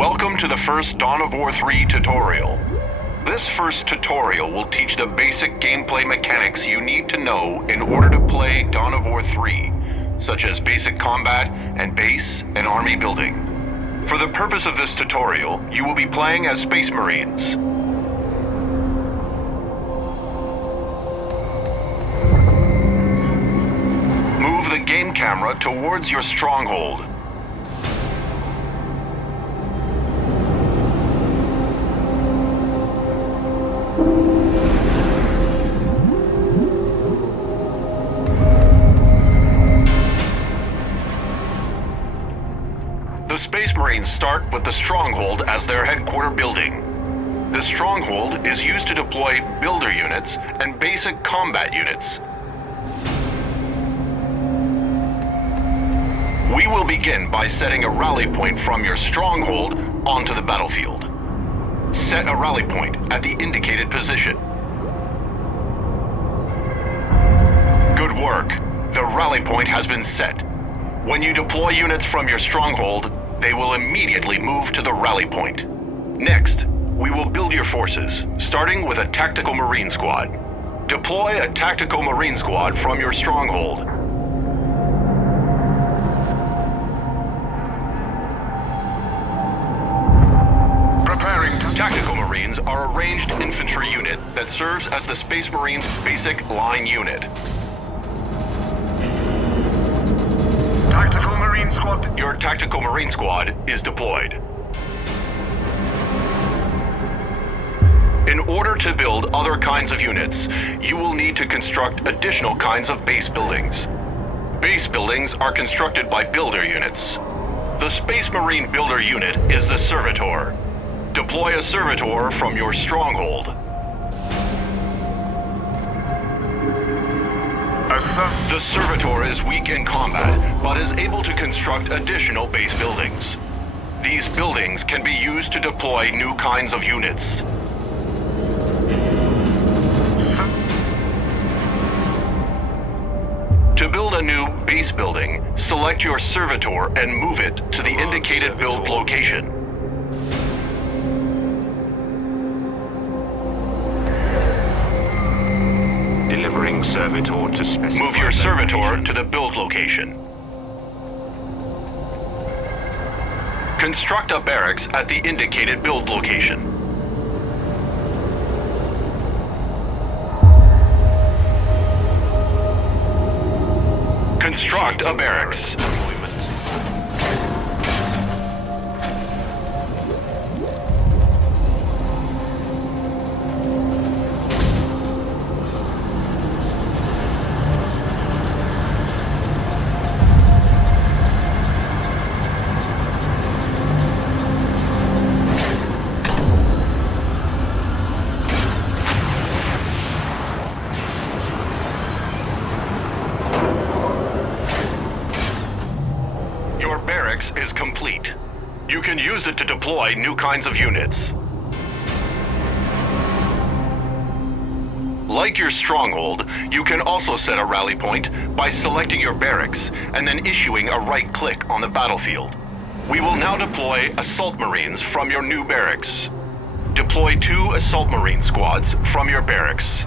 Welcome to the first Dawn of War 3 tutorial. This first tutorial will teach the basic gameplay mechanics you need to know in order to play Dawn of War 3, such as basic combat and base and army building. For the purpose of this tutorial, you will be playing as Space Marines. Move the game camera towards your stronghold. The Space Marines start with the Stronghold as their headquarters building. The Stronghold is used to deploy builder units and basic combat units. We will begin by setting a rally point from your Stronghold onto the battlefield. Set a rally point at the indicated position. Good work. The rally point has been set. When you deploy units from your Stronghold, they will immediately move to the rally point. Next, we will build your forces, starting with a Tactical Marine Squad. Deploy a Tactical Marine Squad from your Stronghold. Preparing to... Tactical Marines are a ranged infantry unit that serves as the Space Marines' basic line unit. Tactical Marine Squad. Your Tactical Marine Squad is deployed. In order to build other kinds of units, you will need to construct additional kinds of base buildings. Base buildings are constructed by builder units. The Space Marine Builder Unit is the Servitor. Deploy a Servitor from your Stronghold. The Servitor is weak in combat, but is able to construct additional base buildings. These buildings can be used to deploy new kinds of units. To build a new base building, select your Servitor and move it to the indicated build location. Delivering Servitor to specified Move your Servitor location. to the build location. Construct a barracks at the indicated build location. Construct a barracks. Is complete. You can use it to deploy new kinds of units. Like your Stronghold, you can also set a rally point by selecting your barracks and then issuing a right-click on the battlefield. We will now deploy Assault Marines from your new barracks. Deploy 2 Assault Marine squads from your barracks.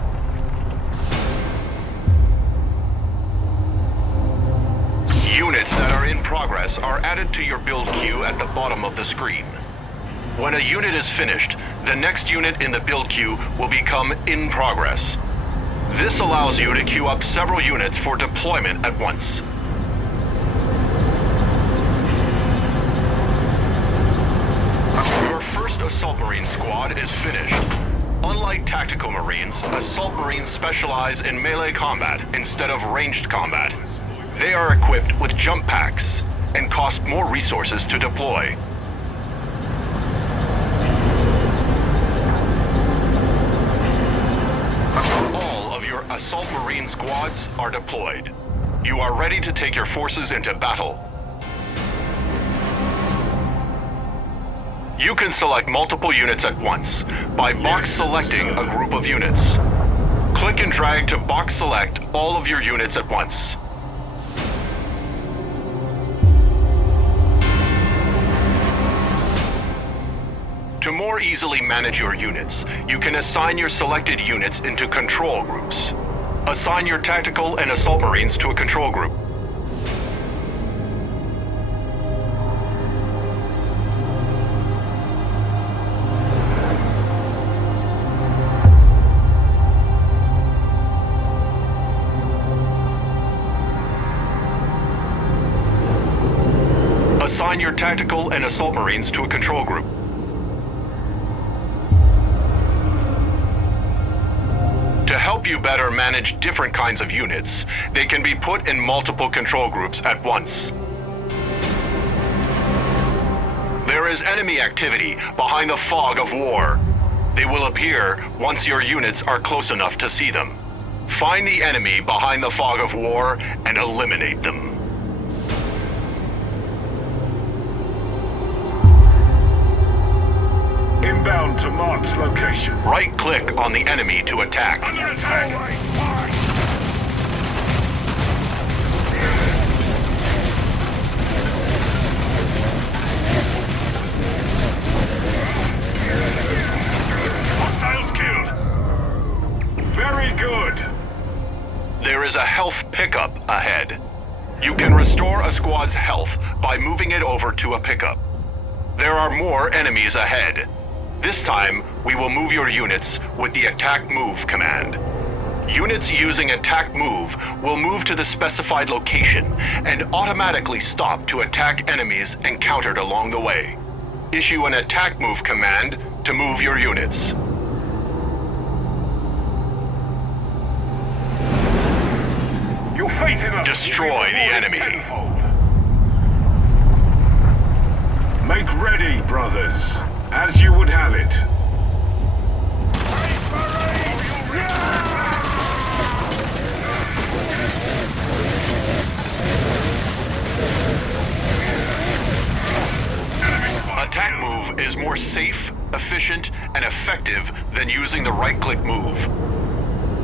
Units that are in progress are added to your build queue at the bottom of the screen. When a unit is finished, the next unit in the build queue will become in progress. This allows you to queue up several units for deployment at once. Your first Assault Marine squad is finished. Unlike Tactical Marines, Assault Marines specialize in melee combat instead of ranged combat. They are equipped with jump packs and cost more resources to deploy. All of your Assault Marine squads are deployed. You are ready to take your forces into battle. You can select multiple units at once by box selecting a group of units. Click and drag to box select all of your units at once. To more easily manage your units, you can assign your selected units into control groups. Assign your tactical and assault marines to a control group. Assign your tactical and assault marines to a control group. To help you better manage different kinds of units, they can be put in multiple control groups at once. There is enemy activity behind the fog of war. They will appear once your units are close enough to see them. Find the enemy behind the fog of war and eliminate them. Inbound to marked location. Right-click on the enemy to attack. Under attack! Hostiles killed. Very good. There is a health pickup ahead. You can restore a squad's health by moving it over to a pickup. There are more enemies ahead. This time, we will move your units with the Attack Move command. Units using Attack Move will move to the specified location and automatically stop to attack enemies encountered along the way. Issue an Attack Move command to move your units. Your faith in us. Destroy the enemy. Tenfold. Make ready, brothers. As you would have it. Attack Move is more safe, efficient, and effective than using the right-click move.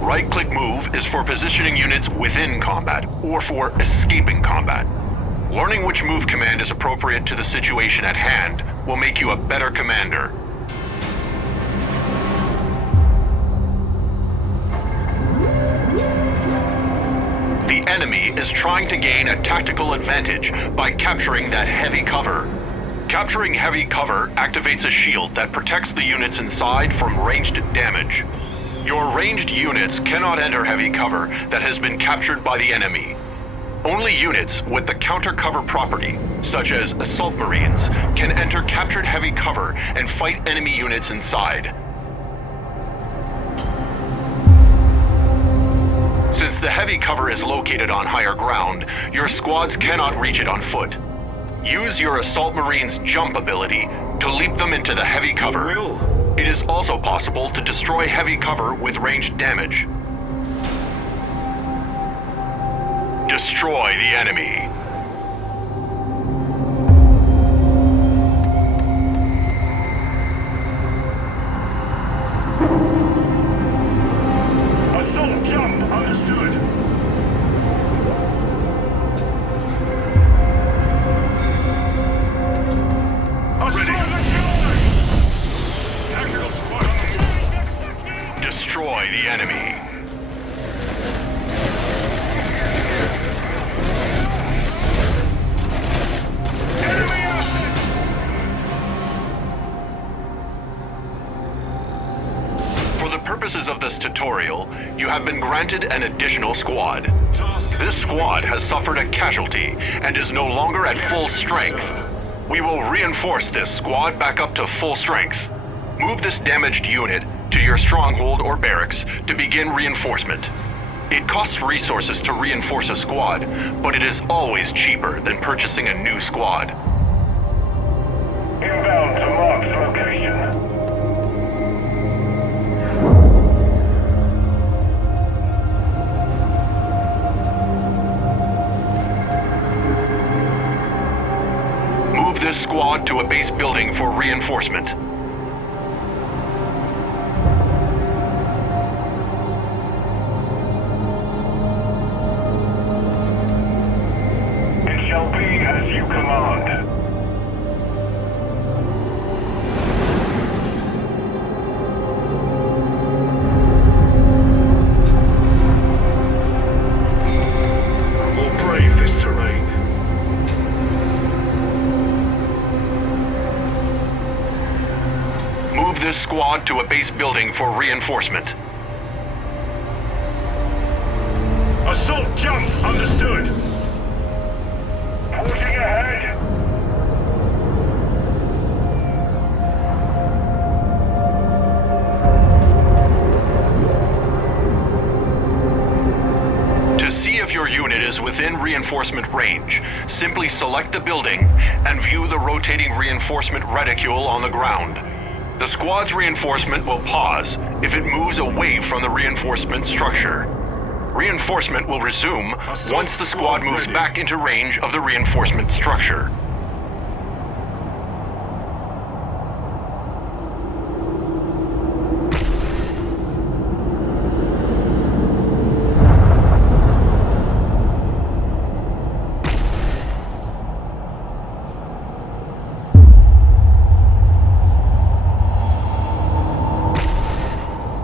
Right-click move is for positioning units within combat or for escaping combat. Learning which move command is appropriate to the situation at hand will make you a better commander. The enemy is trying to gain a tactical advantage by capturing that heavy cover. Capturing heavy cover activates a shield that protects the units inside from ranged damage. Your ranged units cannot enter heavy cover that has been captured by the enemy. Only units with the counter cover property, such as assault marines, can enter captured heavy cover and fight enemy units inside. Since the heavy cover is located on higher ground, your squads cannot reach it on foot. Use your assault marines' jump ability to leap them into the heavy cover. It is also possible to destroy heavy cover with ranged damage. Destroy the enemy. Assault jump, understood. Assault charge! Tactical squad. Destroy the enemy. For the purposes of this tutorial, you have been granted an additional squad. This squad has suffered a casualty and is no longer at full strength. We will reinforce this squad back up to full strength. Move this damaged unit to your stronghold or barracks to begin reinforcement. It costs resources to reinforce a squad, but it is always cheaper than purchasing a new squad. Inbound to marked location. Move this squad to a base building for reinforcement. It shall be as you command. Move this squad to a base building for reinforcement. Assault jump! Understood! Forging ahead! To see if your unit is within reinforcement range, simply select the building and view the rotating reinforcement reticule on the ground. The squad's reinforcement will pause if it moves away from the reinforcement structure. Reinforcement will resume once the squad moves back into range of the reinforcement structure.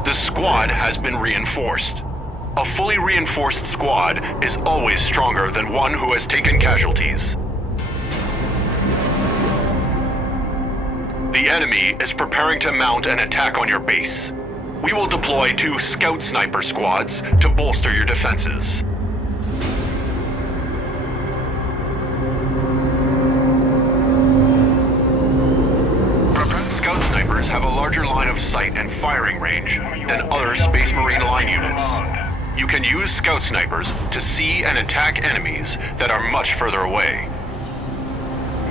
The squad has been reinforced. A fully reinforced squad is always stronger than one who has taken casualties. The enemy is preparing to mount an attack on your base. We will deploy 2 scout sniper squads to bolster your defenses. Scout snipers have a larger line of sight and firing range than other Space Marine line units. You can use scout snipers to see and attack enemies that are much further away.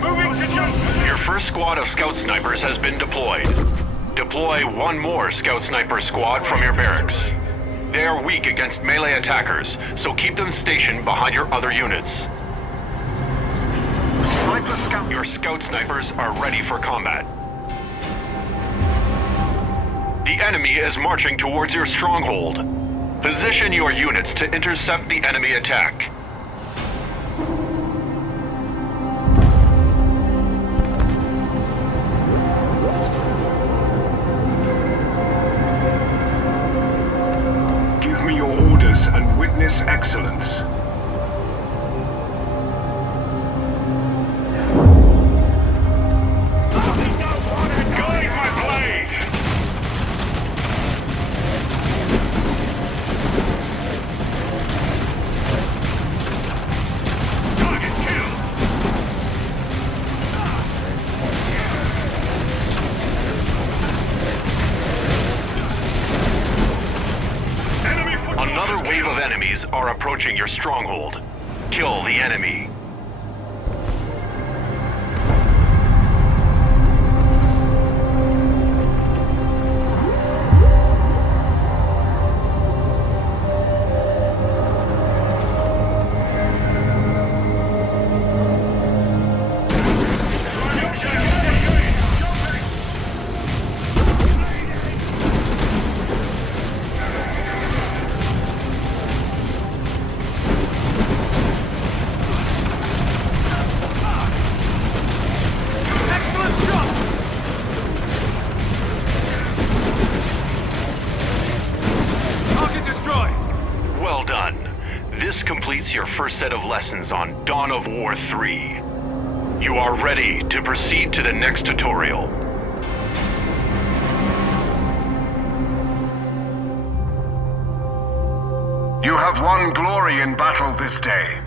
Moving to jump! Your first squad of scout snipers has been deployed. Deploy 1 more scout sniper squad from your barracks. They are weak against melee attackers, so keep them stationed behind your other units. Your scout snipers are ready for combat. The enemy is marching towards your stronghold. Position your units to intercept the enemy attack. Give me your orders and witness excellence. Guide my blade! Target kill! Enemy foot Another soldiers wave killed. of enemies are approaching your stronghold. Kill the enemy. Well done. This completes your first set of lessons on Dawn of War 3. You are ready to proceed to the next tutorial. You have won glory in battle this day.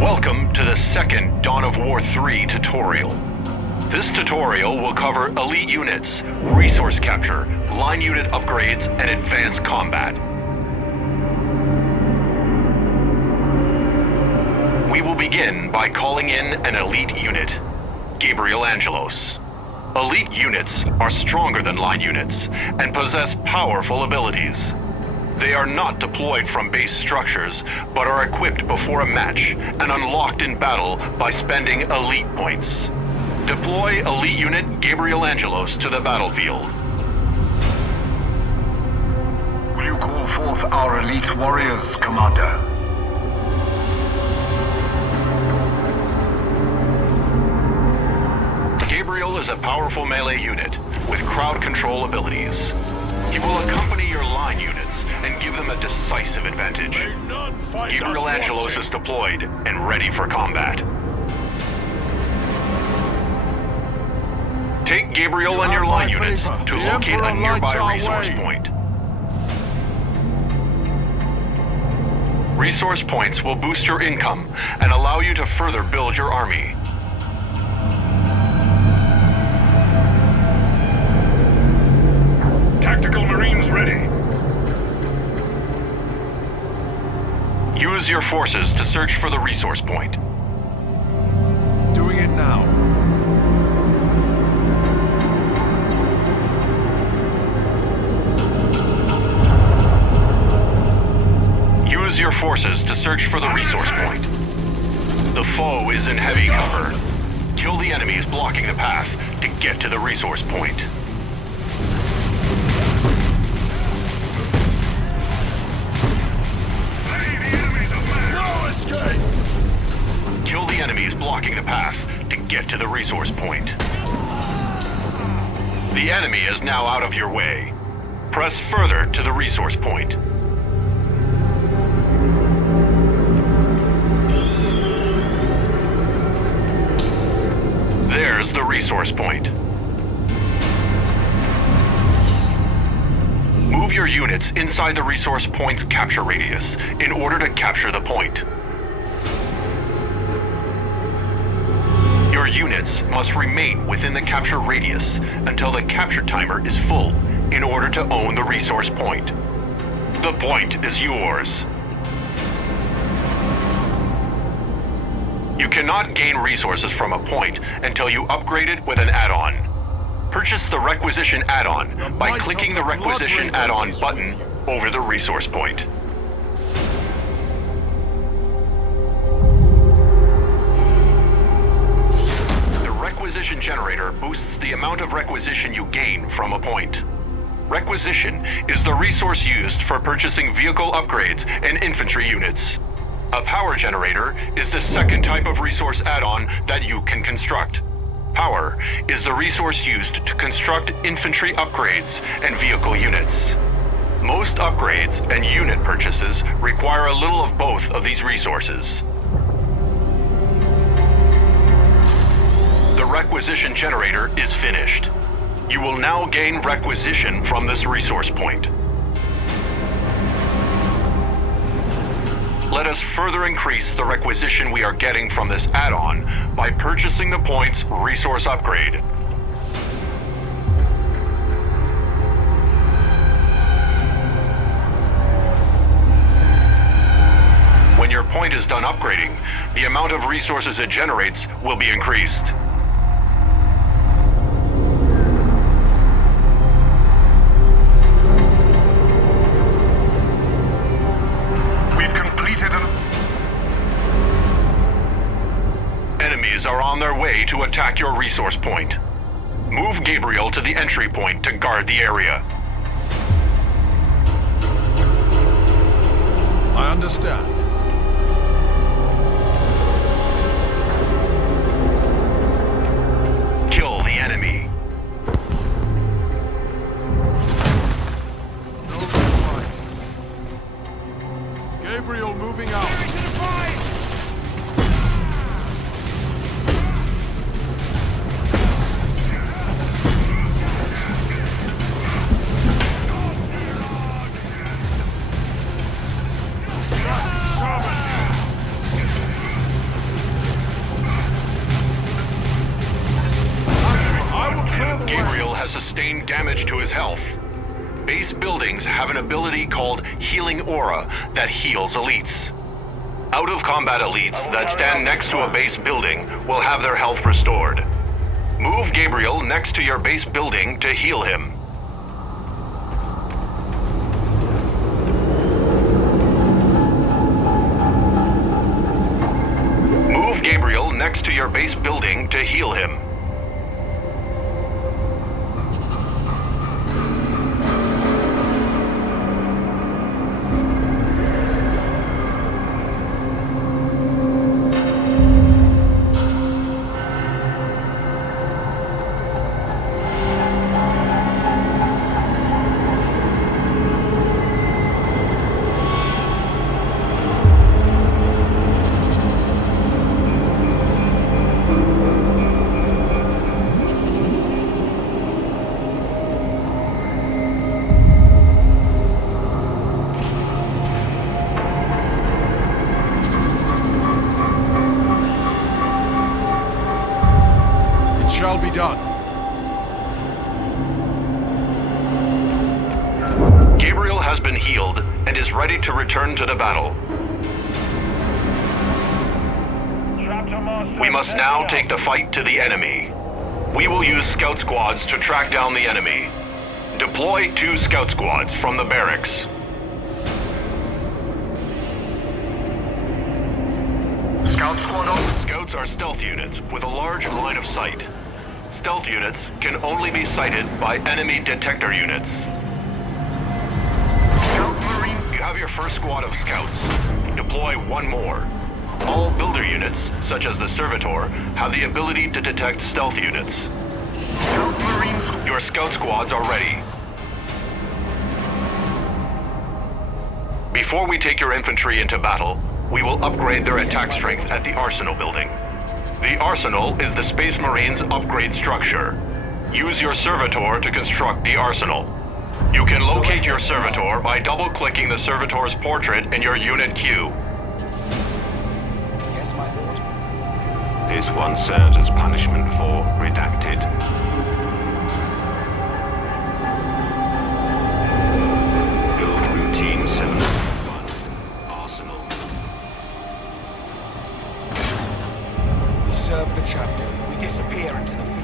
Welcome to the second Dawn of War 3 tutorial. This tutorial will cover elite units, resource capture, line unit upgrades, and advanced combat. We will begin by calling in an elite unit, Gabriel Angelos. Elite units are stronger than line units and possess powerful abilities. They are not deployed from base structures, but are equipped before a match and unlocked in battle by spending elite points. Deploy Elite Unit Gabriel Angelos to the battlefield. Will you call forth our elite warriors, Commander? Gabriel is a powerful melee unit with crowd control abilities. He will accompany your line units and give them a decisive advantage. Gabriel Angelos is deployed and ready for combat. Take Gabriel and your line units to locate a nearby resource point. Resource points will boost your income and allow you to further build your army. Tactical Marines ready. Use your forces to search for the resource point. Doing it now. Use your forces to search for the resource point. The foe is in heavy cover. Kill the enemies blocking the path to get to the resource point. Kill the enemies blocking the path to get to the resource point. The enemy is now out of your way. Press further to the resource point. There's the resource point. Move your units inside the resource point's capture radius in order to capture the point. Your units must remain within the capture radius until the capture timer is full in order to own the resource point. The point is yours. You cannot gain resources from a point until you upgrade it with an add-on. Purchase the Requisition add-on by clicking the Requisition add-on button over the resource point. The Requisition generator boosts the amount of requisition you gain from a point. Requisition is the resource used for purchasing vehicle upgrades and infantry units. A power generator is the second type of resource add-on that you can construct. Power is the resource used to construct infantry upgrades and vehicle units. Most upgrades and unit purchases require a little of both of these resources. The requisition generator is finished. You will now gain requisition from this resource point. Let us further increase the requisition we are getting from this add-on by purchasing the point's resource upgrade. When your point is done upgrading, the amount of resources it generates will be increased. Enemies are on their way to attack your resource point. Move Gabriel to the entry point to guard the area. I understand. Kill the enemy. No fight. Gabriel moving out. Gabriel has sustained damage to his health. Base buildings have an ability called Healing Aura that heals elites. Out-of-combat elites that stand next to a base building will have their health restored. Your units are on their way to attack your resource point. Move Gabriel to the entry point to guard the area. Enemies are on their way to attack your resource point. Gabriel has sustained damage to his health. Base buildings have an ability called Healing Aura that heals elites. Out-of-combat elites that stand next to a base building will have their health restored. Move Gabriel next to your base building to heal him. Move Gabriel next to your base building to heal him. Shall be done. Gabriel has been healed and is ready to return to the battle. We must now take the fight to the enemy. We will use scout squads to track down the enemy. Deploy 2 scout squads from the barracks. Scout squad on. Scouts are stealth units with a large line of sight. Stealth units can only be sighted by enemy detector units. Scout Marine. You have your first squad of scouts. Deploy 1 more. All builder units, such as the Servitor, have the ability to detect stealth units. Scout Marines. Your scout squads are ready. Before we take your infantry into battle, we will upgrade their attack strength at the Arsenal building. The Arsenal is the Space Marines' upgrade structure. Use your Servitor to construct the Arsenal. You can locate your Servitor by double-clicking the Servitor's portrait in your unit queue. Yes, my lord. This one serves as punishment for redacted. Build routine 7.1. Arsenal. We serve the chapter. We disappear into the field.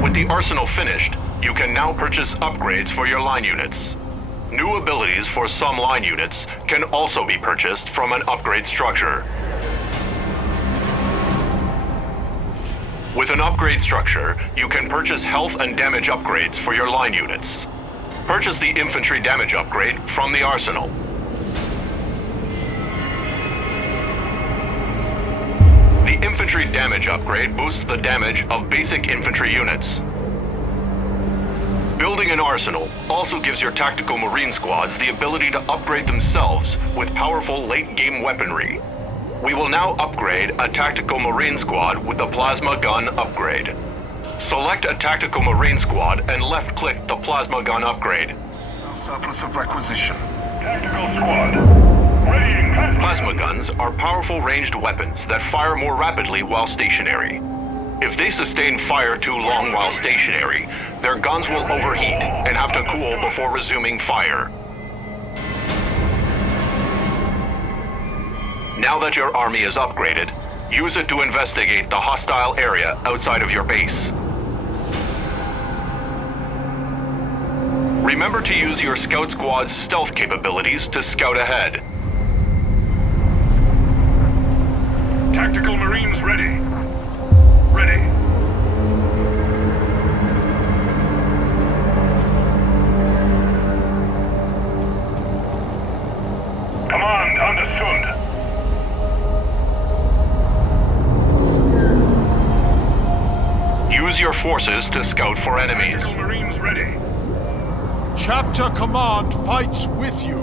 With the arsenal finished, you can now purchase upgrades for your line units. New abilities for some line units can also be purchased from an upgrade structure. With an upgrade structure, you can purchase health and damage upgrades for your line units. Purchase the infantry damage upgrade from the arsenal. The infantry damage upgrade boosts the damage of basic infantry units. Building an arsenal also gives your tactical marine squads the ability to upgrade themselves with powerful late-game weaponry. We will now upgrade a tactical marine squad with the plasma gun upgrade. Select a tactical marine squad and left-click the plasma gun upgrade. Surplus of requisition. Tactical squad. Readying Plasma guns are powerful ranged weapons that fire more rapidly while stationary. If they sustain fire too long while stationary, their guns will overheat and have to cool before resuming fire. Now that your army is upgraded, use it to investigate the hostile area outside of your base. Remember to use your scout squad's stealth capabilities to scout ahead. Tactical Marines ready. Ready. Command understood. forces to scout for enemies. Tactical Marines ready. Chapter Command fights with you.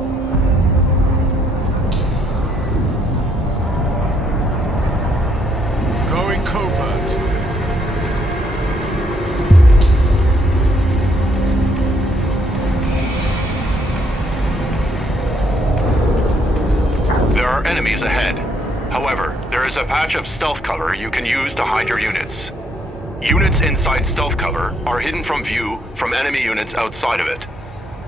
Going covert. There are enemies ahead. However, there is a patch of stealth cover you can use to hide your units. Units inside stealth cover are hidden from view from enemy units outside of it.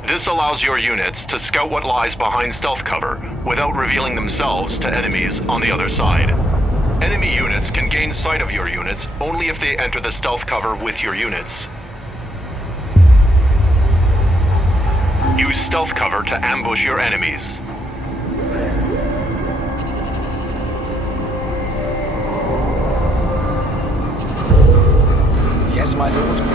This allows your units to scout what lies behind stealth cover without revealing themselves to enemies on the other side. Enemy units can gain sight of your units only if they enter the stealth cover with your units. Use stealth cover to ambush your enemies. Yes, my lord.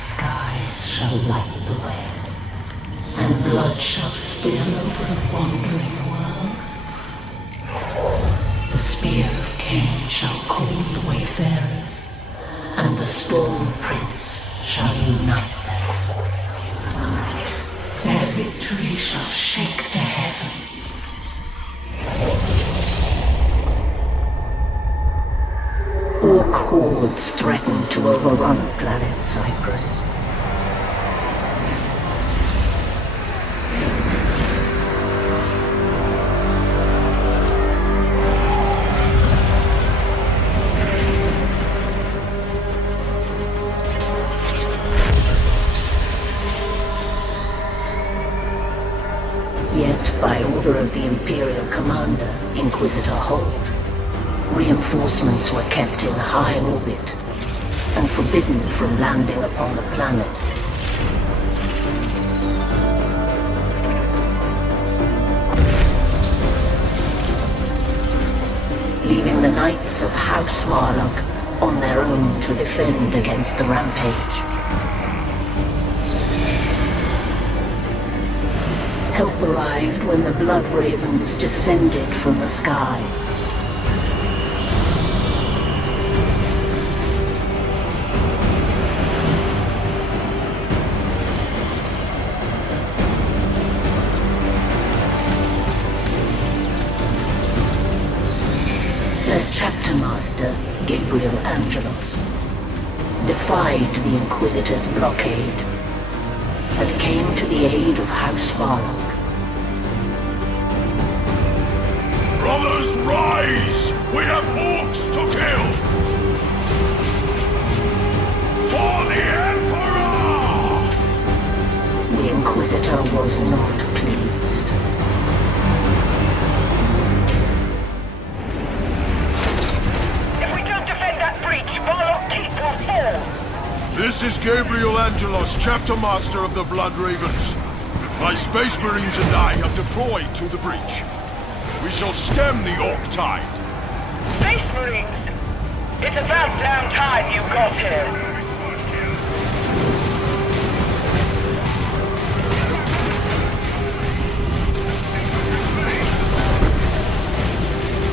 skies shall light the way, and blood shall spill over the wandering world. The spear of Cain shall call the wayfarers, and the Storm Prince shall unite them. Their victory shall shake the heavens. Orc hordes threaten to overrun planet Cyprus. Yet, by order of the Imperial Commander, Inquisitor Holt, reinforcements were kept in high orbit and forbidden from landing upon the planet. Leaving the Knights of House Varlock on their own to defend against the rampage. Help arrived when the Blood Ravens descended from the sky. Their chapter master, Gabriel Angelos, defied the Inquisitor's blockade, but came to the aid of House Varlock. Brothers, rise! We have orcs to kill! For the Emperor! The Inquisitor was not pleased. If we don't defend that breach, Varlock Keep will fall! This is Gabriel Angelos, chapter master of the Blood Ravens. My Space Marines and I have deployed to the breach. We shall stem the orc tide. Space Marines! It's about damn time you got here!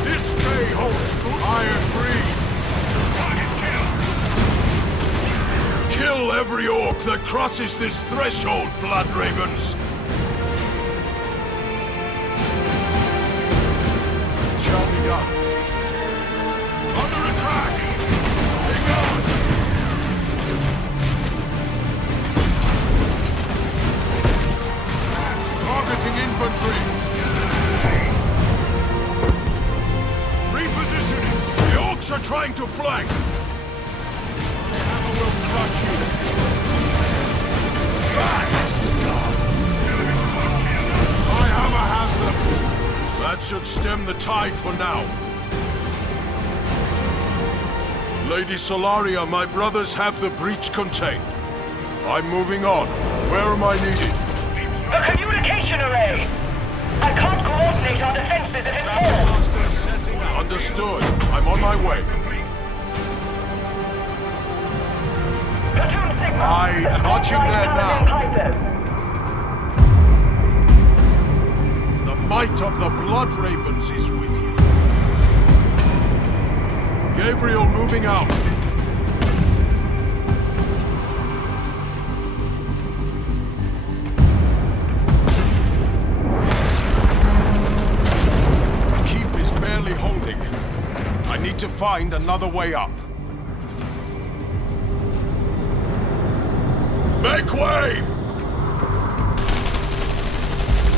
This day holds good iron breed. Kill every orc that crosses this threshold, Blood Ravens. Done. Under attack! Take on! Targeting infantry! Repositioning! The orcs are trying to flank! The hammer will crush you! Back, scum! My hammer has them! That should stem the tide for now. Lady Solaria, my brothers have the breach contained. I'm moving on. Where am I needed? The communication array! I can't coordinate our defenses if it falls! Understood. I'm on my way. Platoon signal! I'm watching there now. The might of the Blood Ravens is with you. Gabriel moving out. The keep is barely holding. I need to find another way up. Make way!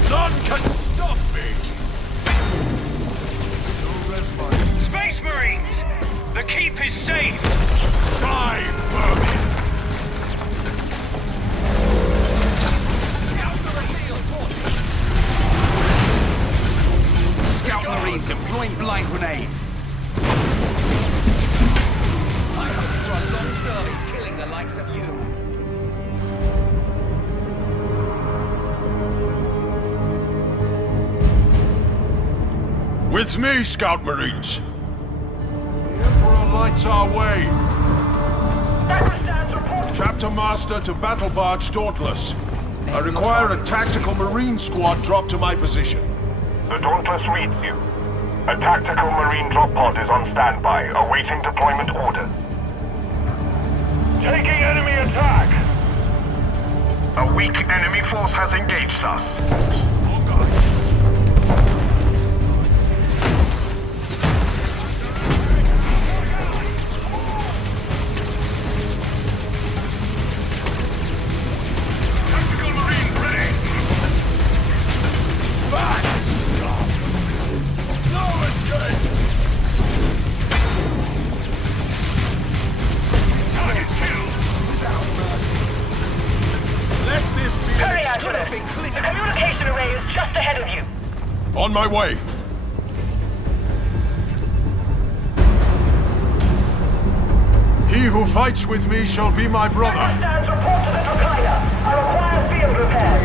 None can stop me! Space Marines! The keep is saved! Die, vermin! Scout Marines employing blind grenade! I hope for a long service killing the likes of you. With me, Scout Marines! The Emperor lights our way! That stands report! Chapter Chapter Master to Battle Barge Dauntless. I require a tactical Marine squad dropped to my position. The Dauntless reads you. A tactical Marine drop pod is on standby, awaiting deployment orders. Taking enemy attack! A weak enemy force has engaged us. Tactical Marine ready! Back! No escape! Target killed! Let this be Hurry, an Angela! The communication array is just ahead of you. On my way. He who fights with me shall be my brother. Stands report to the Dracaida. I require field repair.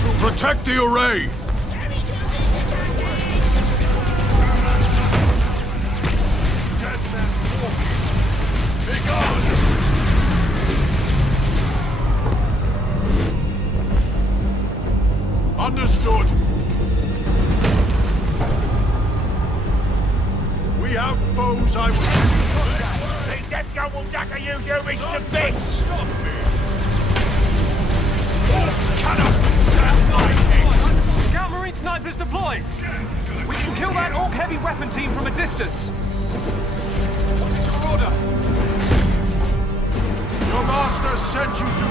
To protect the array. Understood. We have foes I will... The death gun will dagger you, you reach to bits! Stop me! Orcs cannot withstand my king! Scout Marine snipers deployed! We can kill that Orc heavy weapon team from a distance! What is your order? Your master sent you to...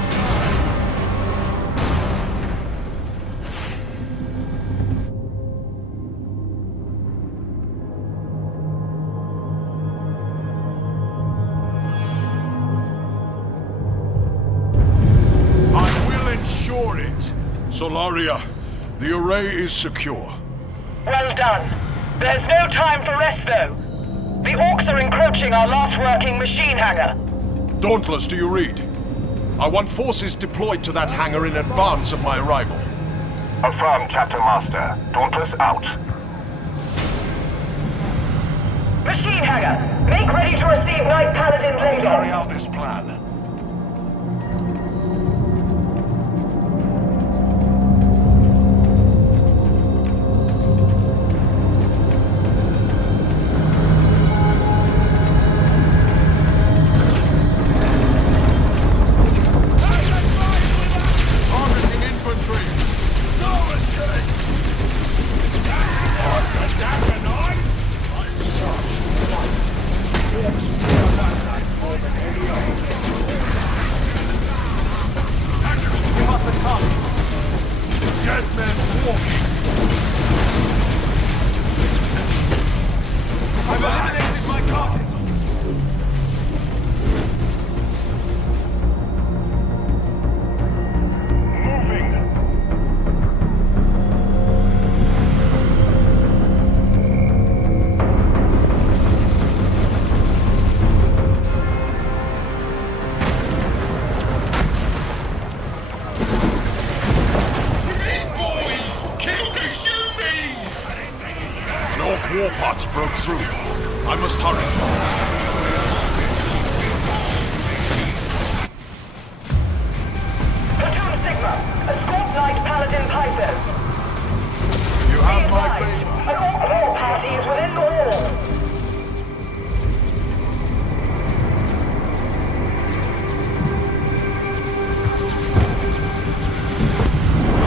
I will ensure it. Solaria, the array is secure. Well done. There's no time for rest, though. The Orcs are encroaching our last working machine hangar. Dauntless, do you read? I want forces deployed to that hangar in advance of my arrival. Affirm, Chapter Master. Dauntless out. Machine hangar, make ready to receive Knight Paladin's Carry laser. out this plan. Targeting infantry! No escape! What the Dagonite? I'm such fight! Orcs fear that night more than any other. Give us the cup! Dead men walking! I've eliminated my carpet! Moving. An Orc war party broke through. I must hurry. Platoon Sigma, escort Knight Paladin Pipers. You have my Advised, favor. an Orc war party is within the wall.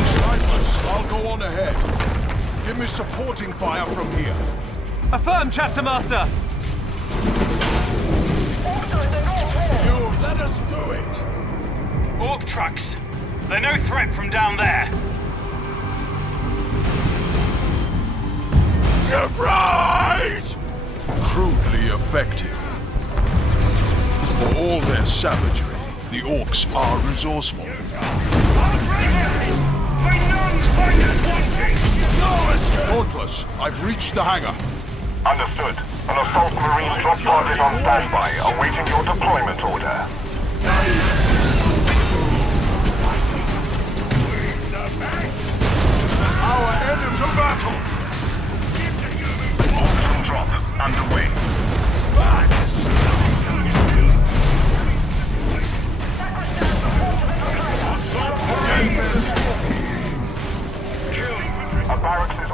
Snipers, I'll go on ahead. Give me supporting fire from here. Affirm, Chapter Master! Orcs are in the north wall. You let us do it. Orc trucks! They're no threat from down there! Surprise! Crudely effective. For all their savagery, the Orcs are resourceful. Dauntless, I've reached the hangar. Understood. An assault Marine drop pod is on standby, awaiting your deployment order. Our enemy to battle! Orbital drop underway.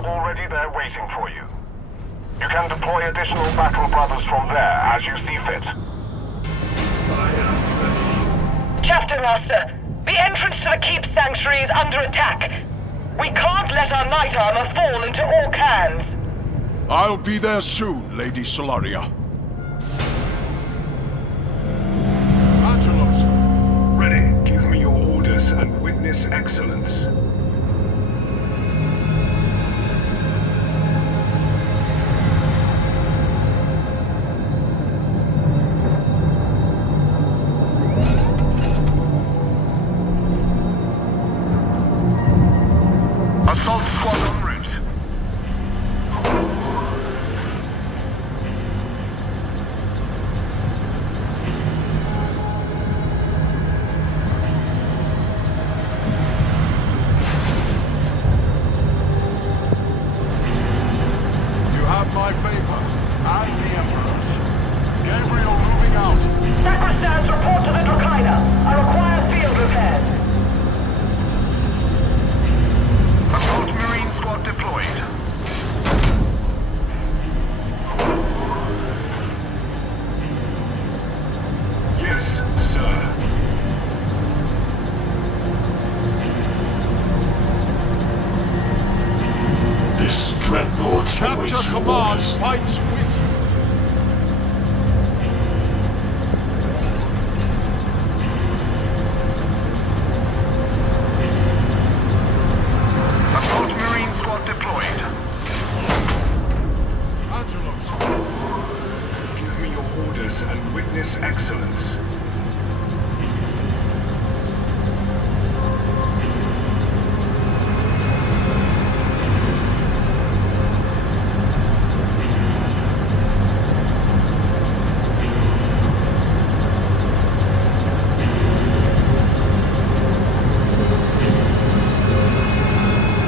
already there waiting for you. You can deploy additional battle brothers from there as you see fit. Chapter Master, the entrance to the Keep Sanctuary is under attack. We can't let our knight armor fall into orc hands. I'll be there soon, Lady Solaria. Angelos, ready. Give me your orders and witness excellence. Assault squad en route. You have my favor, and the Emperor's. Gabriel moving out. Sacristans, report to the Drakina. I require field repairs. Assault Marine squad deployed. Yes, sir. This dreadnought Chapter awaits Command orders. fights with you. Assault Marine squad deployed. Angelos, Give me your orders and witness excellence.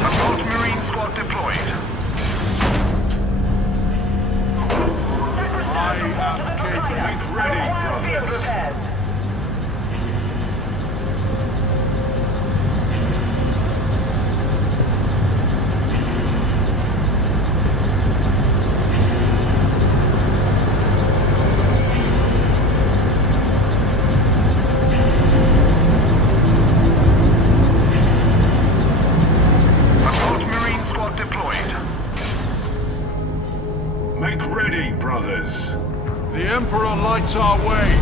Assault Marine squad deployed. I am capable. Make ready, Field brothers. repairs. Assault Marine squad deployed. Make ready, brothers. The Emperor lights our way.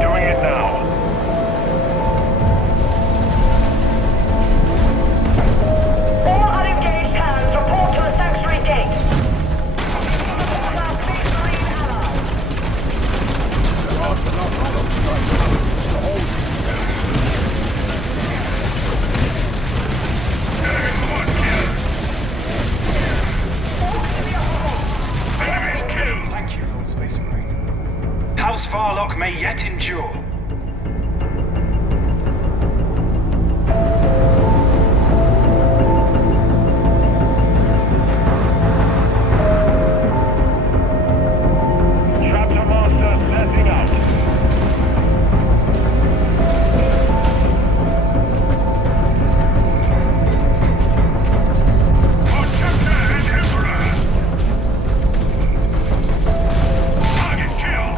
Doing it now. All unengaged hands report to the sanctuary gate. Our big marine ally. There aren't enough close marines to hold it. Thank you, Lord Space Marine. House Farlock may yet endure. Chapter Master setting out. For Chapter and Emperor! Target kill!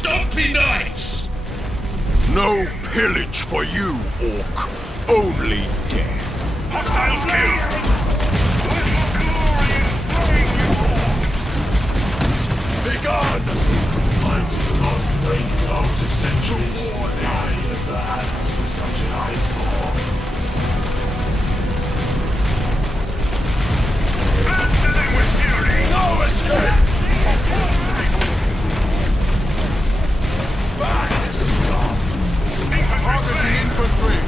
Stumpy Knights! No pillage for you, Orc. Only death. Hostiles killed! Begone! I do not think of the centuries die at the hands of such an eyesore. Answer them with fury! No escape! Back! Stop! Targeting infantry!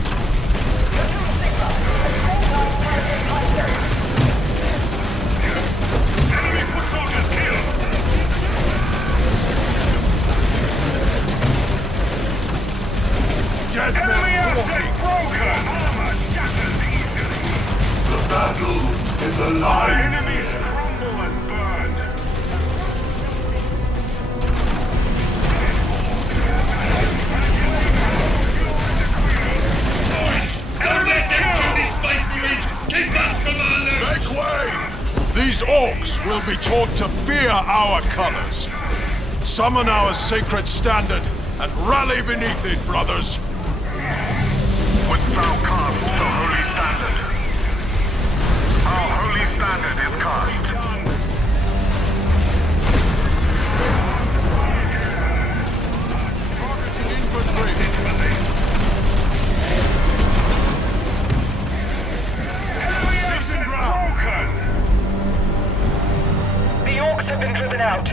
Enemy foot soldiers killed! Dead Enemy men asset walking! broken! Armor shatters easily! The battle is alive! Enemies crumble and burn! Don't let them kill these Space Marines! Keep us from our loot! Make way! These orcs will be taught to fear our colors. Summon our sacred standard and rally beneath it, brothers. Wouldst thou cast the holy standard? Our holy standard is cast. Targeting infantry! Season ground! The orcs have been driven out.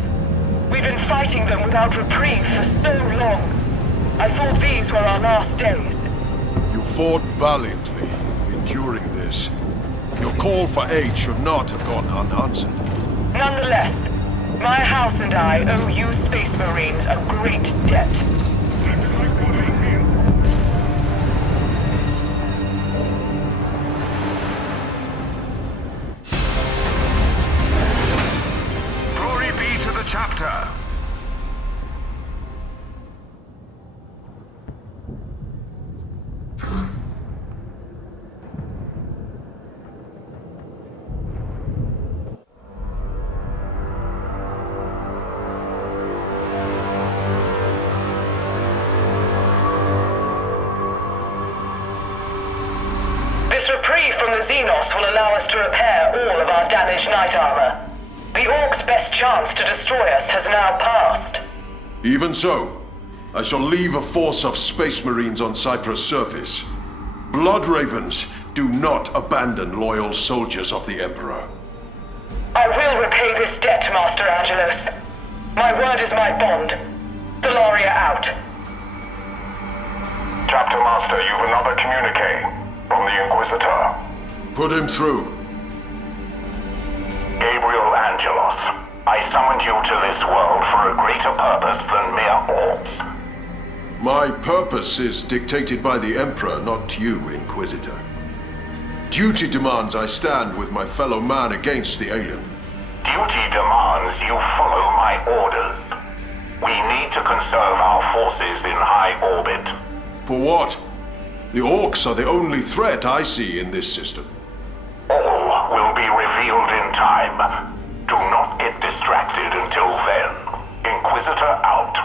We've been fighting them without reprieve for so long. I thought these were our last days. You fought valiantly, enduring this. Your call for aid should not have gone unanswered. Nonetheless, my house and I owe you Space Marines a great debt. Glory be to the chapter! This reprieve from the Xenos will allow us to repair all of our damaged knight armor. The orcs' best chance to destroy us has now passed. Even so, I shall leave a force of Space Marines on Cyprus' surface. Blood Ravens do not abandon loyal soldiers of the Emperor. I will repay this debt, Master Angelos. My word is my bond. Solaria out. Chapter Master, you've another communique from the Inquisitor. Put him through. Gabriel Angelos, I summoned you to this world for a greater purpose than mere orbs. My purpose is dictated by the Emperor, not you, Inquisitor. Duty demands I stand with my fellow man against the alien. Duty demands you follow my orders. We need to conserve our forces in high orbit. For what? The orcs are the only threat I see in this system. All will be revealed in time. Do not get distracted until then. Inquisitor out.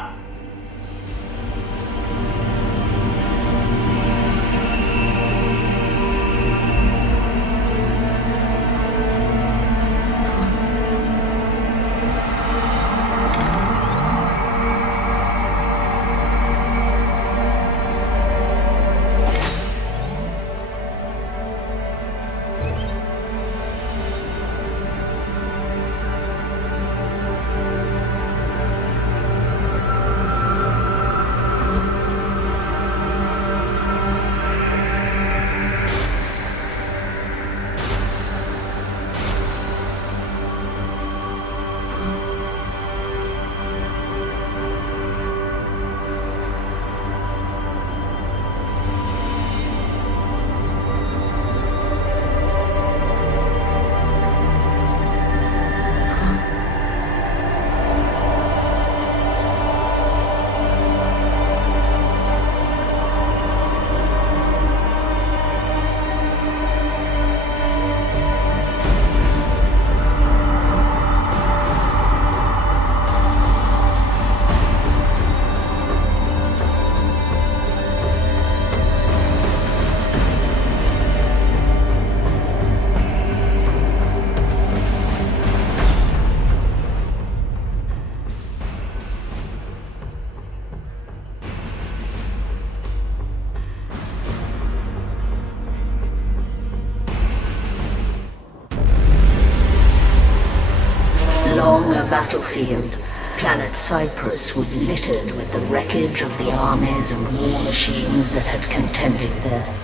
battlefield, planet Cyprus was littered with the wreckage of the armies and war machines that had contended there.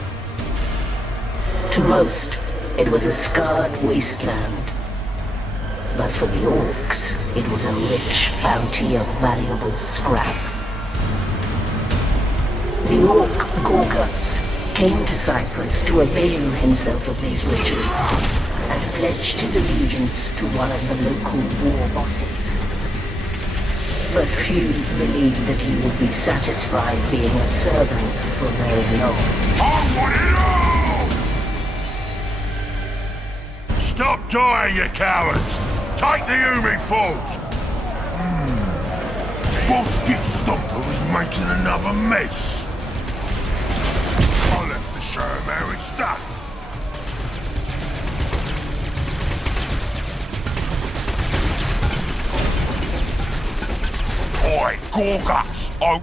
To most, it was a scarred wasteland. But for the orcs, it was a rich bounty of valuable scrap. The orc Gorguts came to Cyprus to avail himself of these riches, and pledged his allegiance to one of the local war bosses. But few believed that he would be satisfied being a servant for very long. I want it all! Stop dying, you cowards! Take the Umi fort! Bosket Stomper was making another mess. I'll have to show him how it's done. Oi, Gorguts! Oh!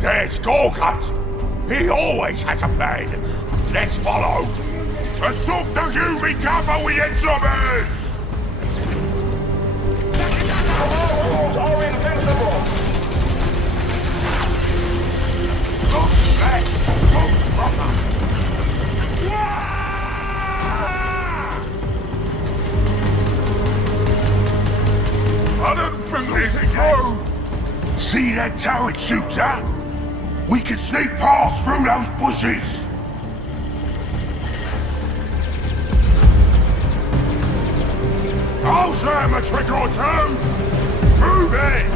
There's Gorguts! He always has a plan! Let's follow! Assault the Umi cover with your drummers! Our rules are invincible! Stop that! Stop proper! I don't think this is through! See that turret shooter? We can sneak past through those bushes! I'll show him a trick or two! Move it!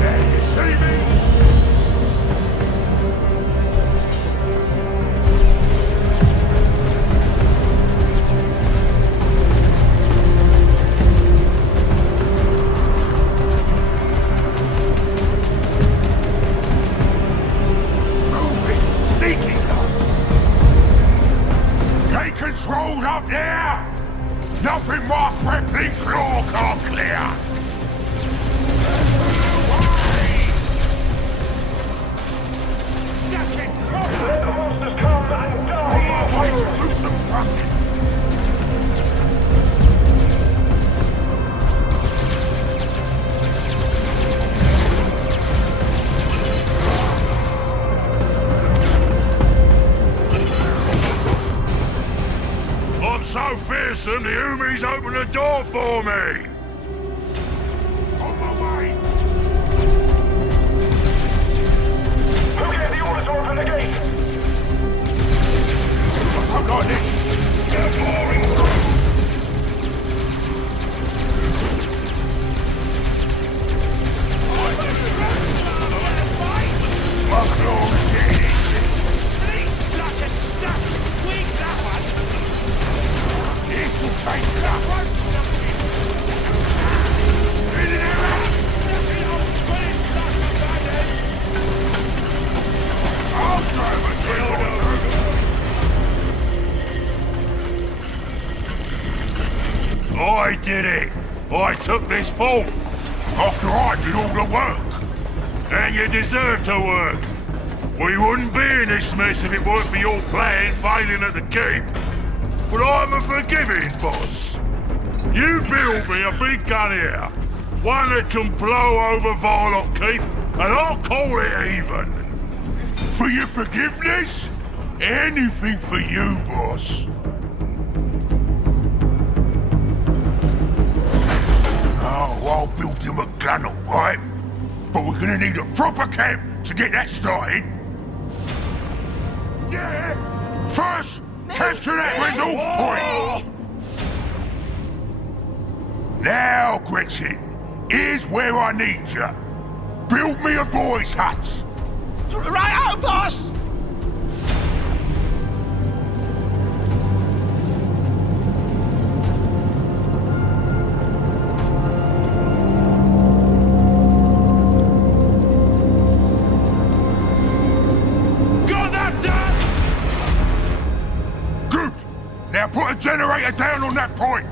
There, you see me? Listen, the Umis opened the door for me! On my way! Okay, the orders to open the gate! I got this! They're pouring through! Fuck no, get it! Like a stuck squeak, that one! This will take cover! In and out! I'll drive a drill. I did it! I took this fort! After I did all the work! And you deserve to work! We wouldn't be in this mess if it weren't for your plan failing at the keep. But I'm a forgiving boss. You build me a big gun here. One that can blow over Varlock Keep, and I'll call it even. For your forgiveness? Anything for you, boss. Oh, I'll build him a gun, all right? But we're gonna need a proper camp to get that started. Yeah! First, capture that resource point! Now, Gretchen, here's where I need you. Build me a boy's hut. Right-o, boss! Now put a generator down on that point!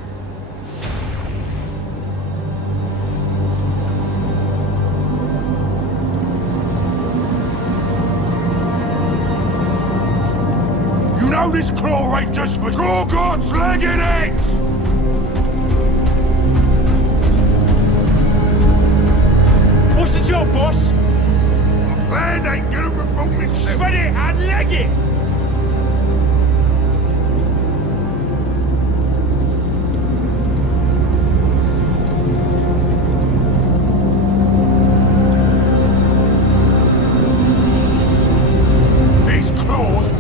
You know this claw ain't just for Gorgot's legged eggs! What's the job, boss? My plan ain't gonna perform itself! Shred it and leg it!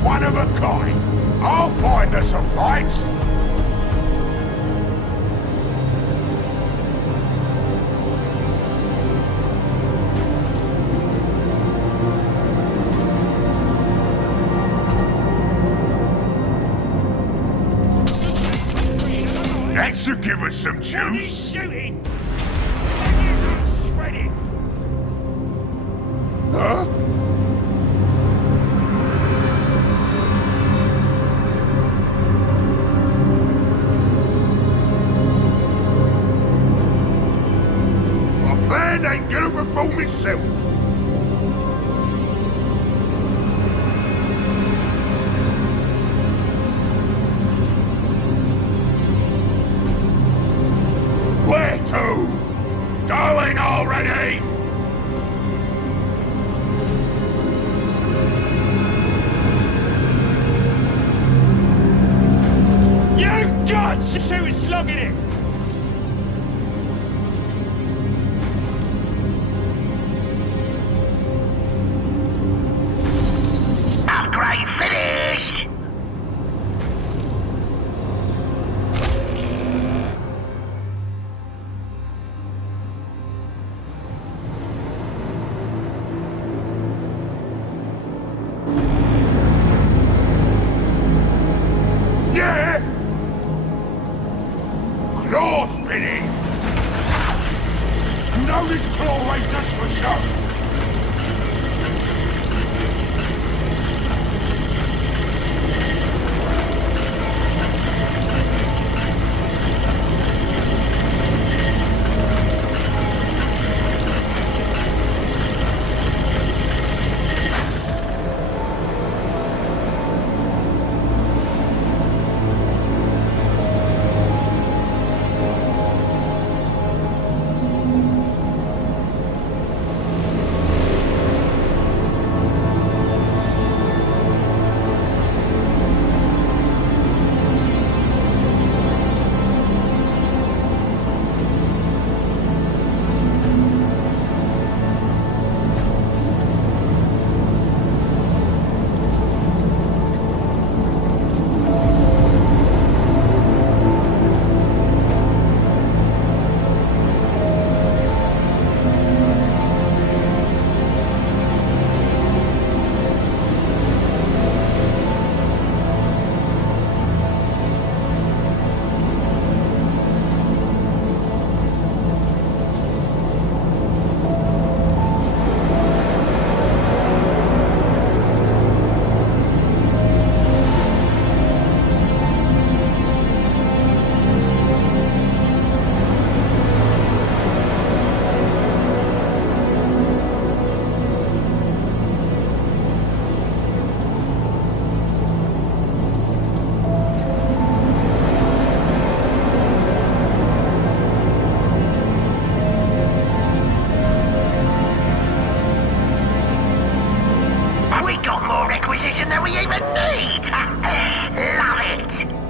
One of a kind. I'll find us a fight. requisition that we even need! Love it!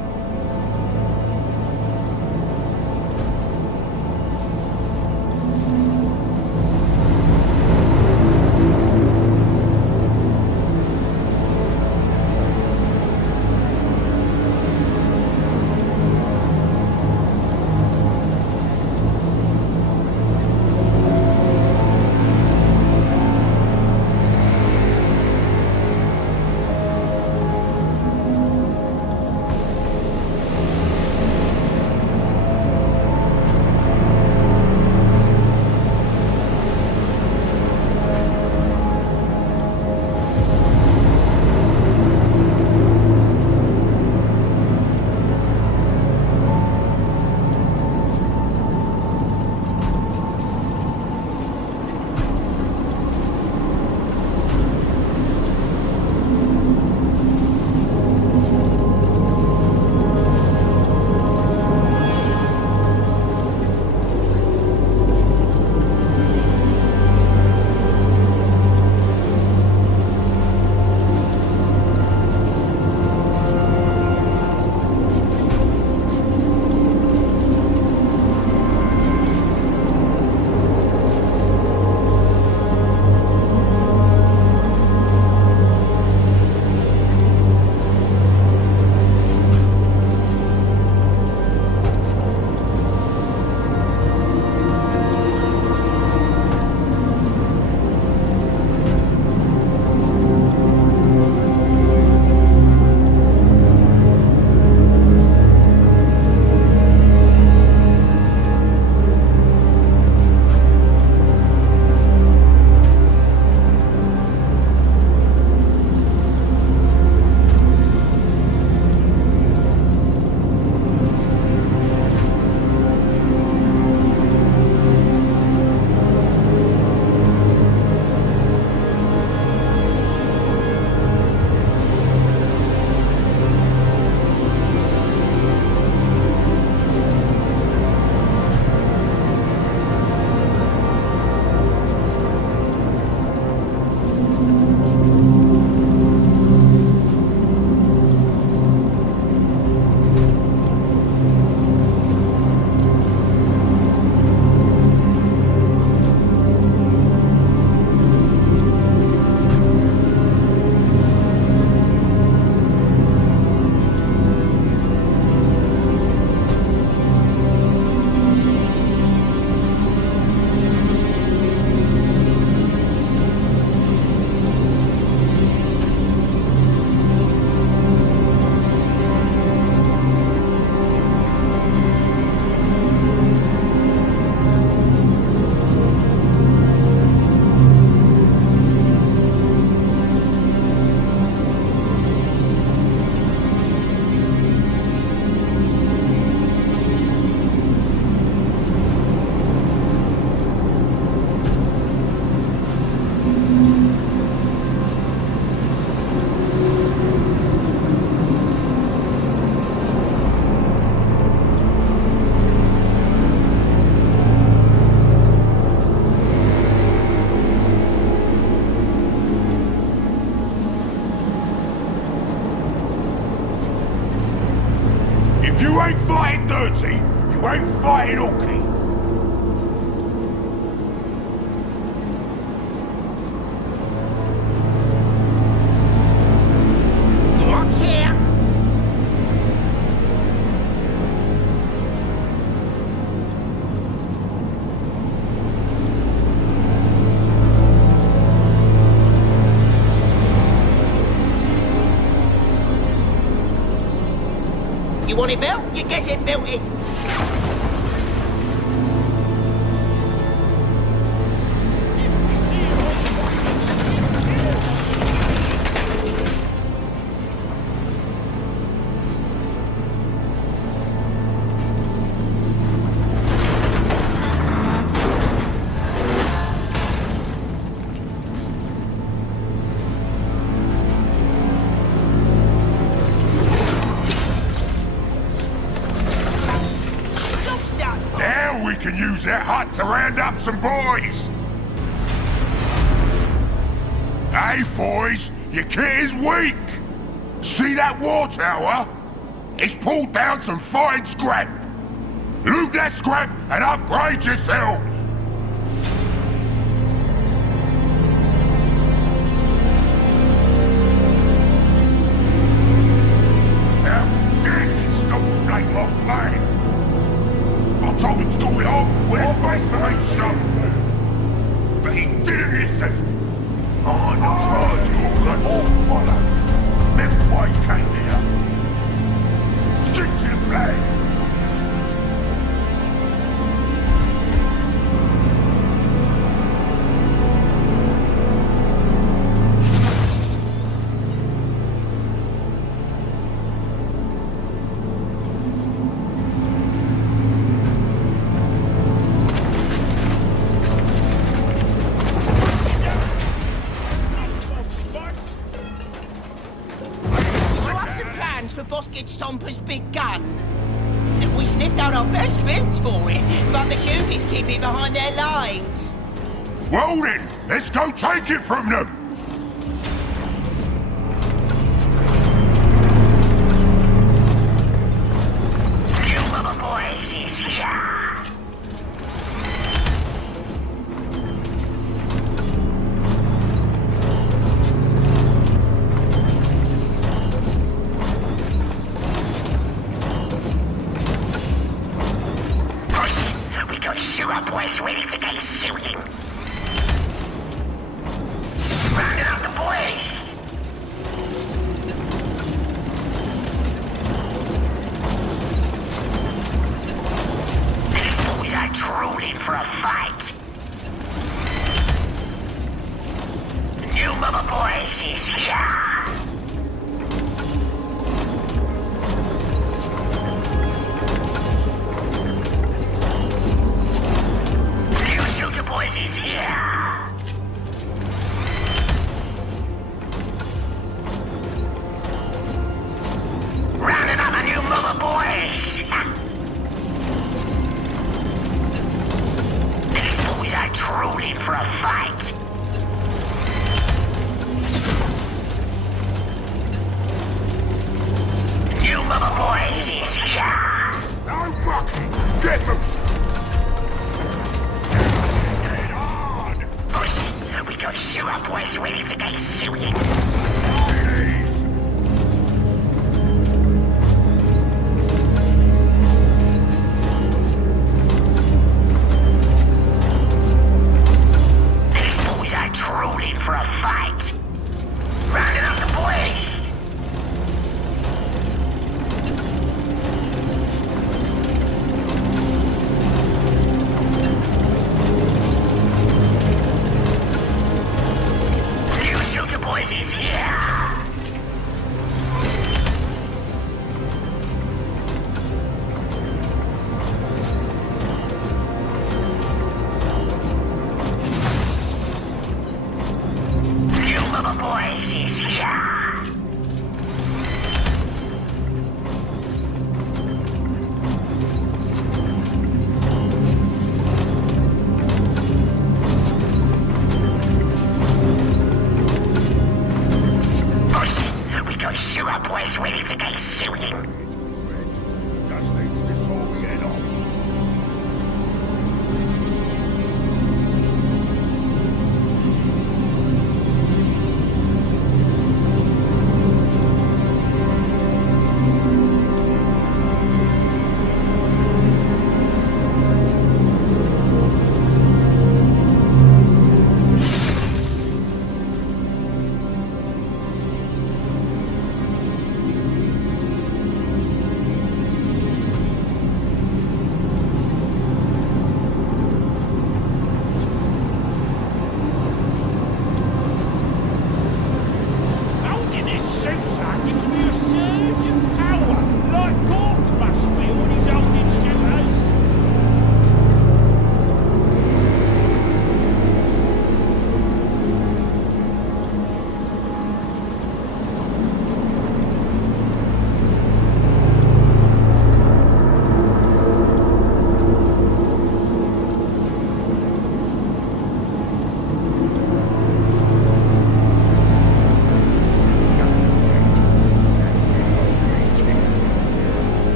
You ain't fighting dirty, you ain't fighting hooky. What's here? You want it built? You get it built it. Can use that hut to round up some boys. Hey, boys, Your kit is weak! See that war tower? It's pulled down some fine scrap! Loot that scrap and upgrade yourselves! Now, Dan can stop the Black Mock flying! I told him to call it off when his Space Marine showed! But he didn't listen! I'm the prize, Gorgon! Remember why he came here? Stick to the plan! Stomper's big gun. We sniffed out our best bits for it, but the Cubies keep it behind their lines. Well then, let's go take it from them! You little boys is here. Boys ready to get shooting. Rounding up the boys. These boys are drooling for a fight. The new mother boys is here. Boys is here. Rounding up the new mother boys. These boys are drooling for a fight. New mother boys is here. No mucking! Get them! We got sewer boys ready to get shooting. These boys are drooling for a fight. Rounding up the boys. Boys is here. New mother boys is here. Sewer boys ready to get shooting. Just needs before we head off.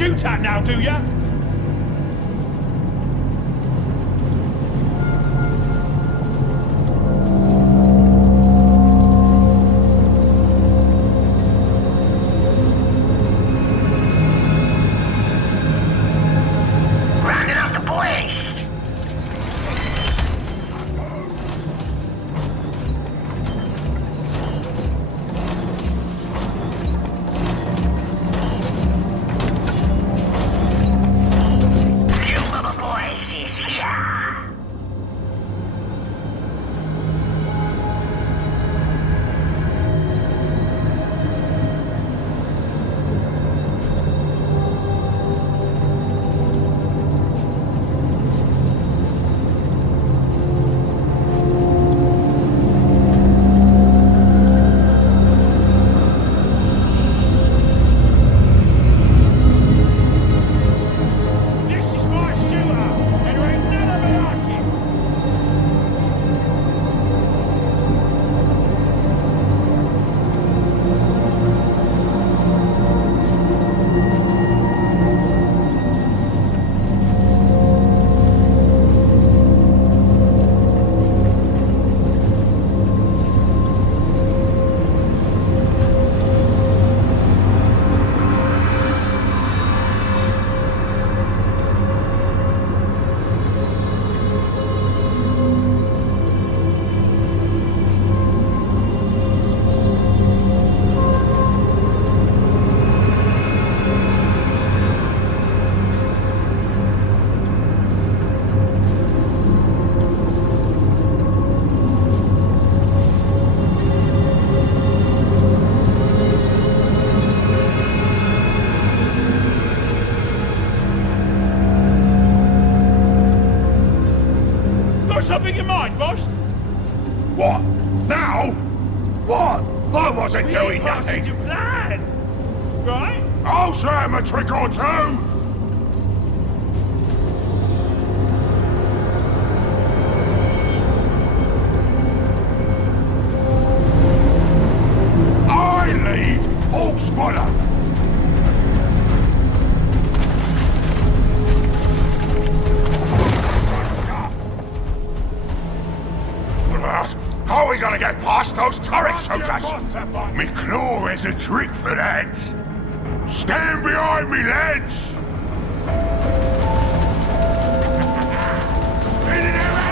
shoot at now, do ya? Rounding up the boys. Something in mind, boss? What? Now? What? I wasn't doing nothing. To plan, right? I'll show him a trick or two. I lead Orcs follow. How are we gonna get past those turret shooters? Me claw is a trick for that. Stand behind me, lads! Spinning around!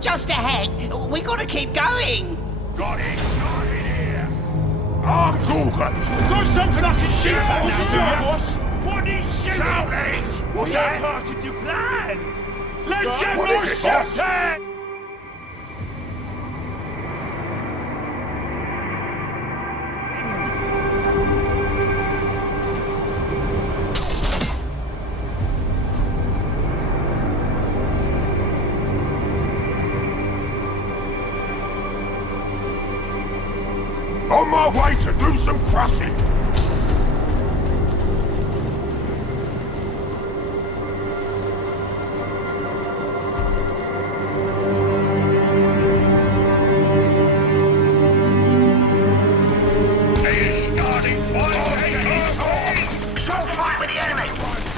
Just ahead. We gotta keep going. Got it started here. I'm Gorgons. Got something I can shoot at now, boss. What is shooting? Shout it. What's that? Part of the plan. Let's get more shooting. my way to do some crushing. Short fight with the enemy.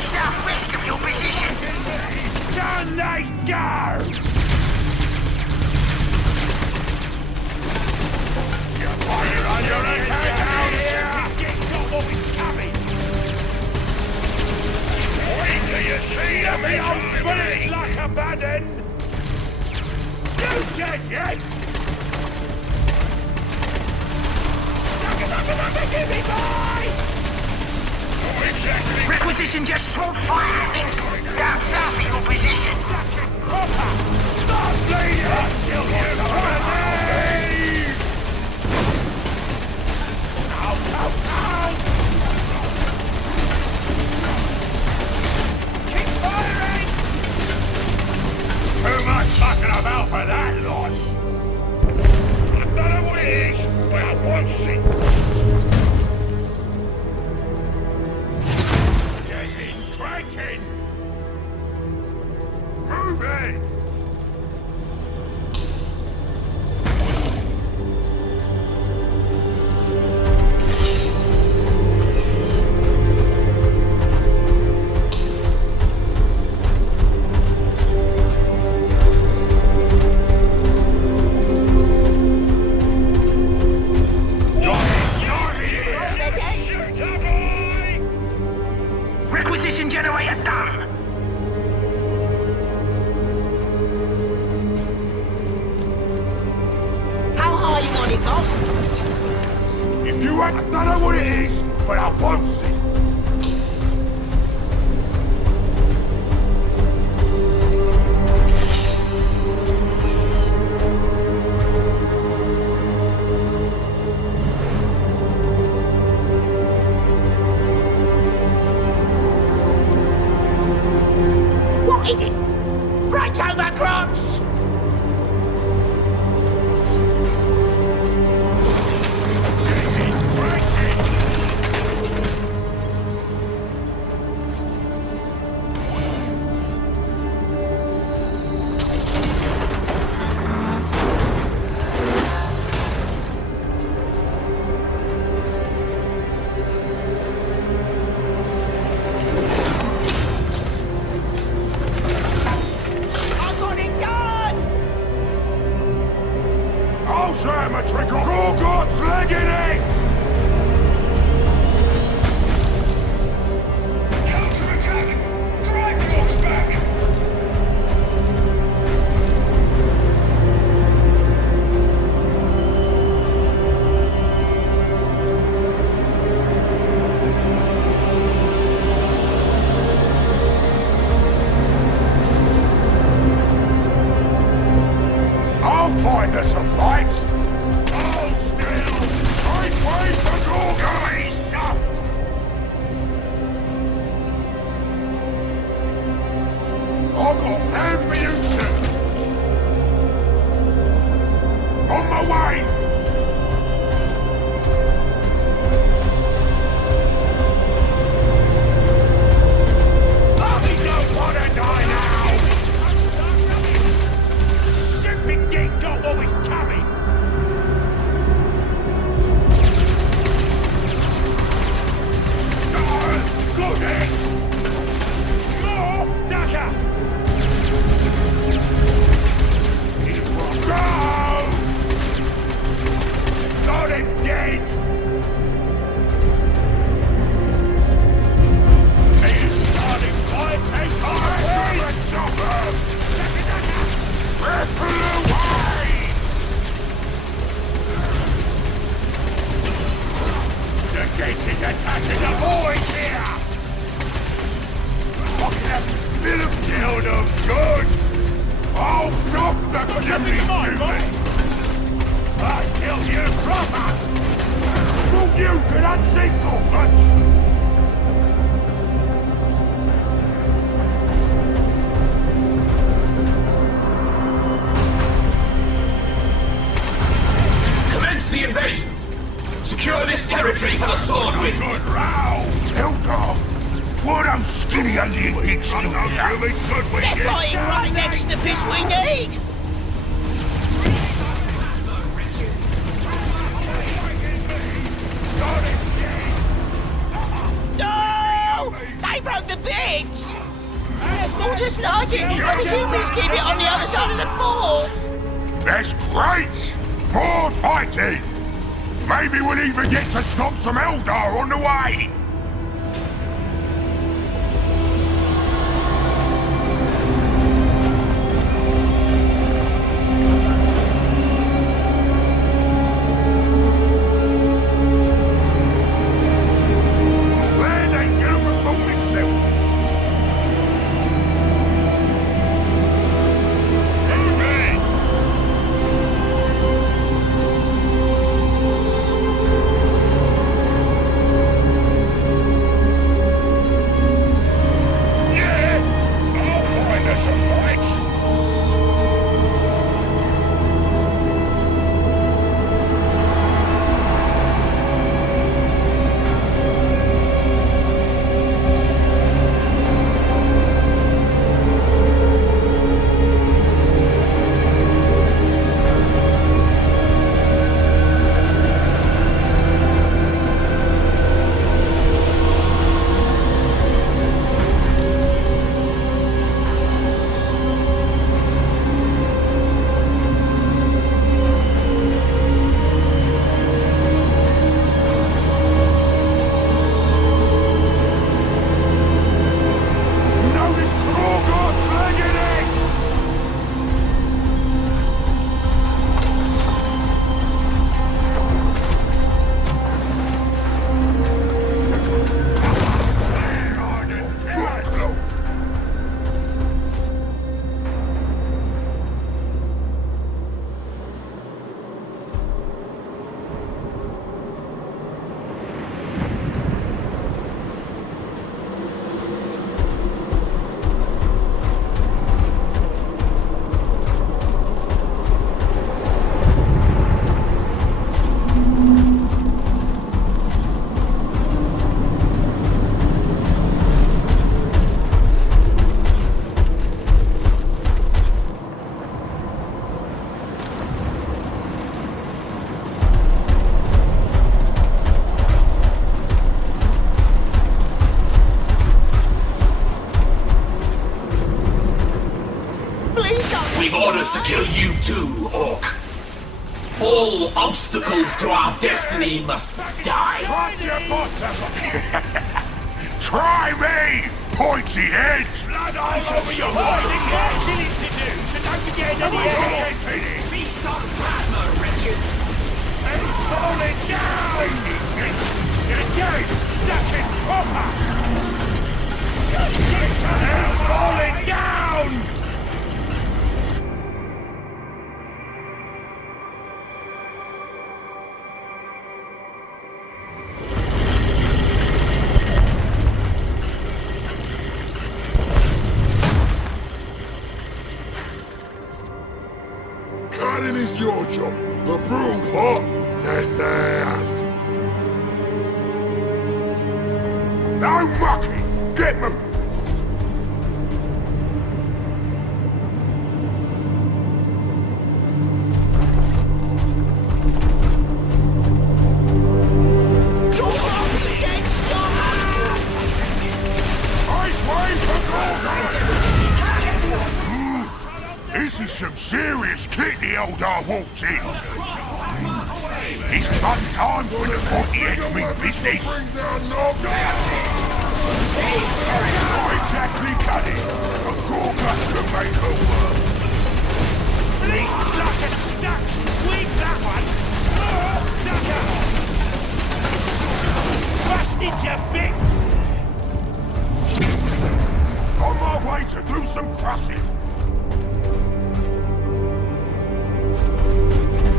Southwest of your position. Down they go! You're on your attack out here! Get what is coming! Wait till you see the old bullets like a bad end! You dead yet? Give me by! Requisition just small fire down south of your position. Stop bleeding! Kill you, grenade! Ow! Keep firing! Too much fucking about for that lot! I don't know what it is, but I want it! Cracking! Move it! Requisition generator done. How high you want it, boss? If you ain't, I don't know what it is, but I won't see. What is it? Right over, Grants! I got it done! I'll show him a trick or Gorgot's leg in it! Counter-attack! Drive blocks back! I'll find us a fight! Hold still! Right way for Gorgon! Stop! I've got a plan for you two! On my way! I don't wanna die now! Stupid git got what was coming! Good hit! More dagger! Go! Got him dead! He's starting fight! Take fire! Chopper! Ripple away! The gate is attacking the boys here! Little killed them good! I'll knock the chimney stupid! I'll kill you proper! Won't you get unsafe too much? Commence the invasion! big still here. They're fighting right next to the bits we need! No! They broke the bits! There's more just like it, but the humans keep it on the other side of the fort! That's great! More fighting! Maybe we'll even get to stop some Eldar on the way! We've orders to kill you too, Orc. All obstacles to our destiny must die. Try me, pointy heads! Blood all over your body! There's more killing to do, so don't forget any evidence! Feast on plasma, wretches! It's falling down! You're dead! Duck it proper! It's falling down! Cutting is your job. The broom pot, that's ass. No mucking! Get moving! This is some serious kit the Eldar walked in. It's fun times when the pointy heads mean business. Not exactly cunning, but Gorgas can make her work. Bleeds like a stuck squib, that one! Duck out! Busted to bits! On my way to do some crushing.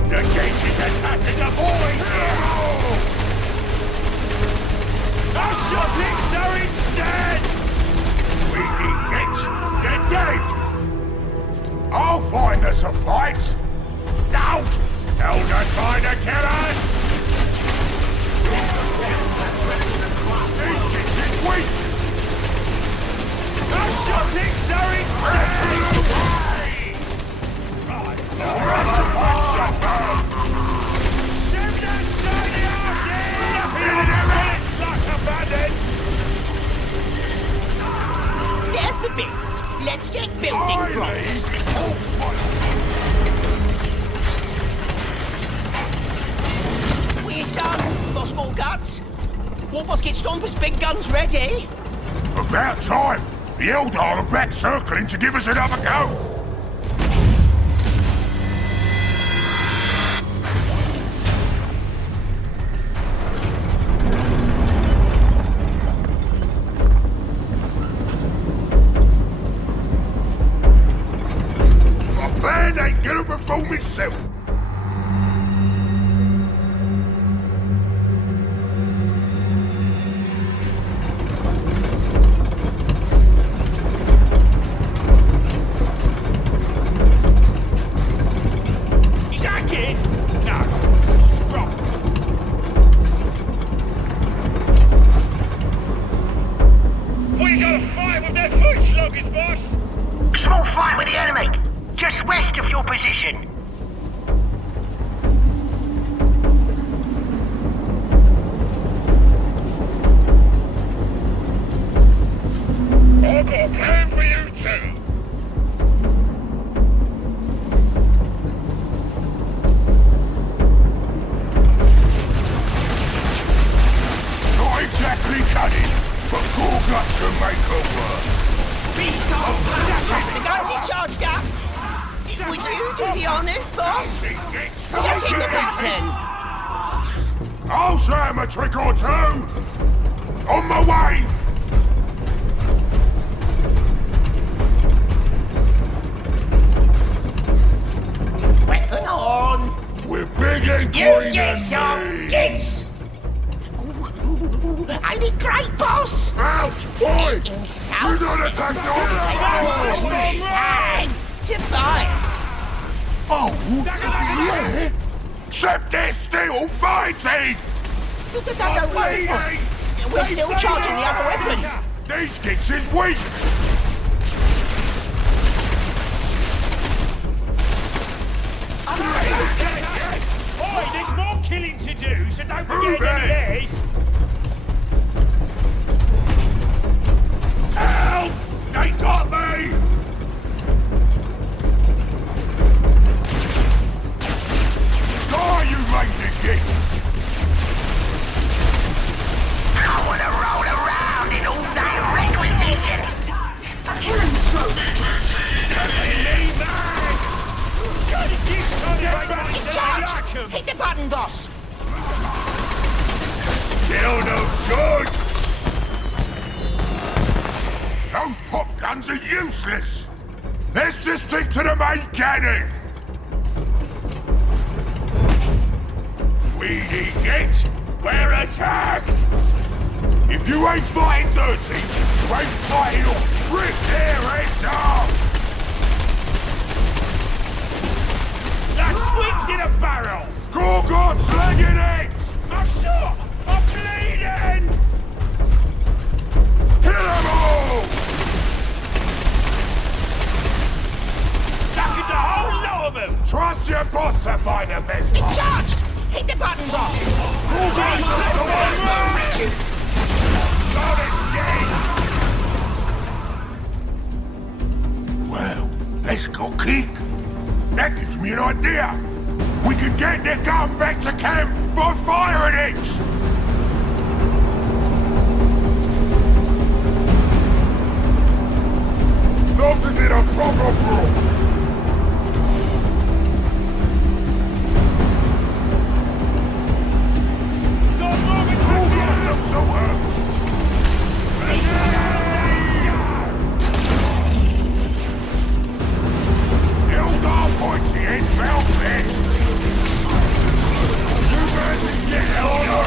The gate is attacking the boys here! I shot it, so it's dead! We need catch! They're dead! I'll find us a fight! Out! Elder trying to kill us! This is weak! Let's get building blocks. We done, Boss Four Guts. Warboss get Stomper's big guns ready. About time! The Eldar are back circling to give us another go! My plan ain't gonna perform itself! Small fight with the enemy, just west of your position. I've got a plan for you too. Not exactly cunning, but cool guts can make her work. The guns is charged up. Would you do the honors, boss? Just hit the button. I'll show him a trick or two! On my way! Weapon on. We're big and You green get and your mean. gits. Ain't it great, boss? Ouch, boy! It insults We're gonna take Too sad to fight. Oh, yeah? Except they're still fighting! Don't worry, boss. We're still charging the other weapons. These kicks is weak! Oi, there's more killing to do, so don't forget any ears. Help! They got me! Die, you lazy git! I wanna roll around in all that requisition. A killing stroke. It's charged. Hit the button, boss. Still no good! Those pop guns are useless! Let's just stick to the main cannon! Weedy git! We're attacked! If you ain't fighting dirty, you ain't fighting off! Rip their heads off! That swings in a barrel. Gorgot's legging it! I'm shot. I'm bleeding. Kill them all! Knackered the whole lot of them. Trust your boss to find the best It's one. charged. Hit the button, boss. Well, let's go kick. That gives me an idea. We can get their gun back to camp by firing it. Not as in a proper brawl. Pointy heads, mouth this! You guys can get on your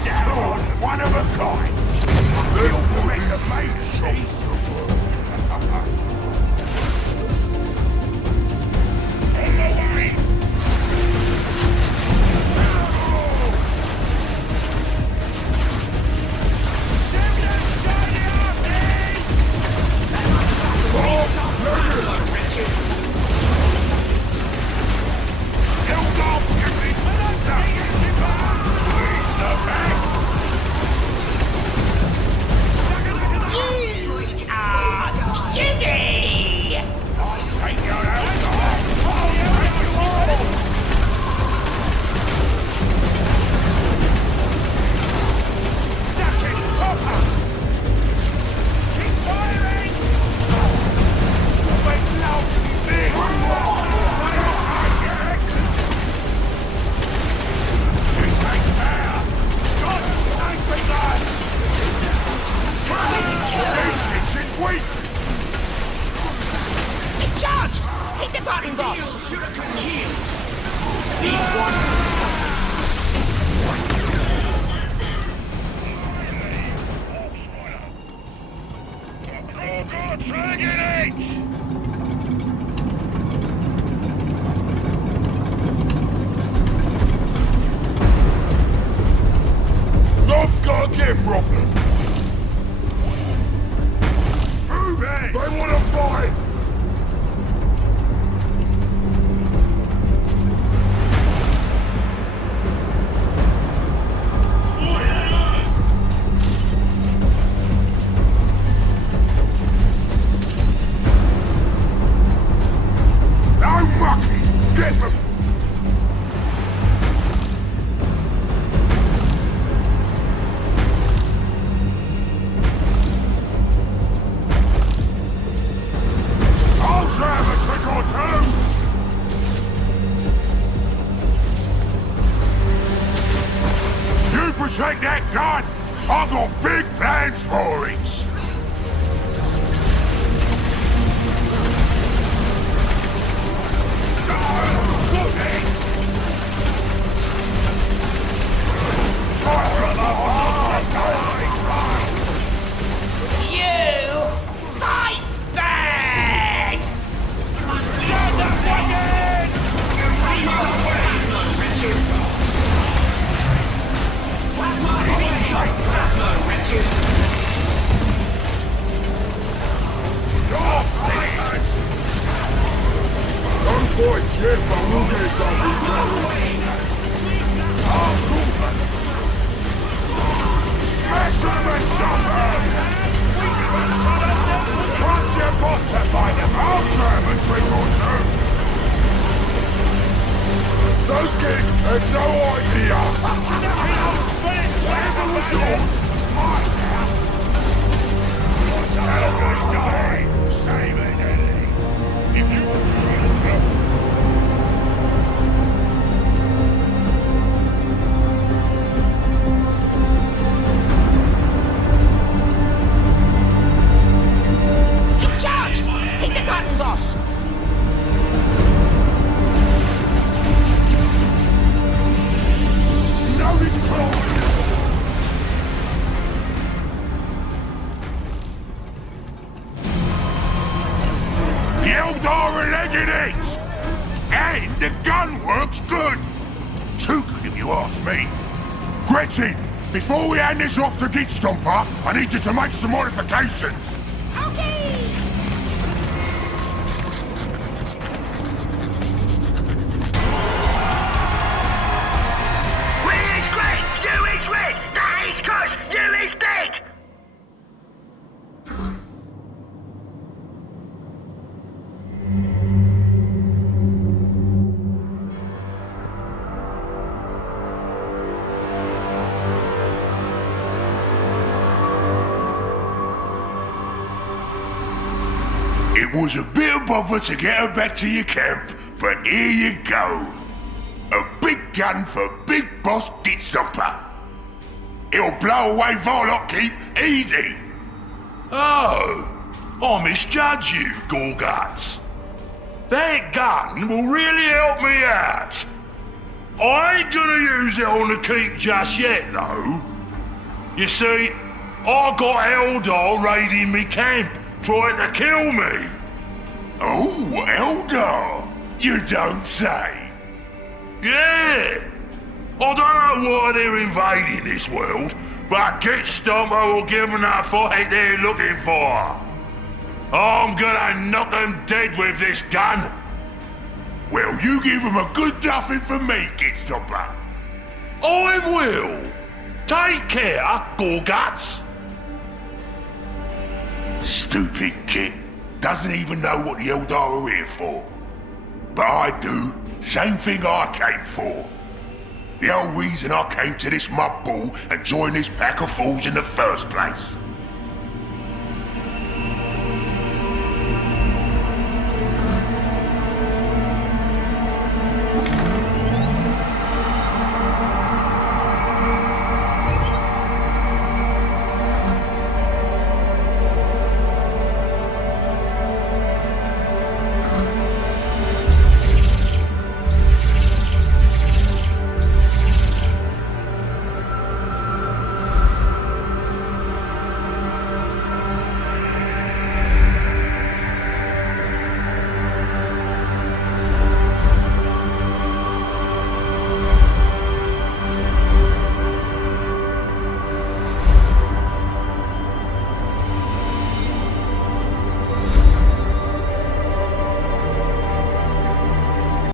This claw's one of a kind. You'll make a main shots. Nob's got a gear problem. Move it! They want to fight! No mucking! Get them! I'll have a trick or two! You protect that gun! I've got big plans for it! You fight bad! Don't voice yet, but we'll get something. Smash them and jump them! Trust your bot to find them! I'll grab a trick or two! Those kids have no idea. Whatever was yours, mine now! That'll push die! Save it, Eddie! If you He's charged! Hit the button, boss! know this claw! The Eldar are legging it! And the gun works good! Too good if you ask me. Gretchen, before we hand this off to Git Stomper, I need you to make some modifications. We is great, you is red, that is cuss, you is dead! It was a bit of bother to get her back to your camp, but here you go. A big gun for Big Boss Git Stomper. It'll blow away Varlock Keep easy. Oh, I misjudged you, Gorguts. That gun will really help me out. I ain't gonna use it on the keep just yet, though. You see, I got Eldar raiding me camp, trying to kill me. Oh, Eldar? You don't say. Yeah. I don't know why they're invading this world, but Git Stomper will give them that fight they're looking for. I'm gonna knock them dead with this gun. Well, you give them a good duffing for me, Git Stomper. I will. Take care, Gorguts. Stupid Git. Doesn't even know what the Eldar are here for. But I do. Same thing I came for. The whole reason I came to this mud ball and joined this pack of fools in the first place.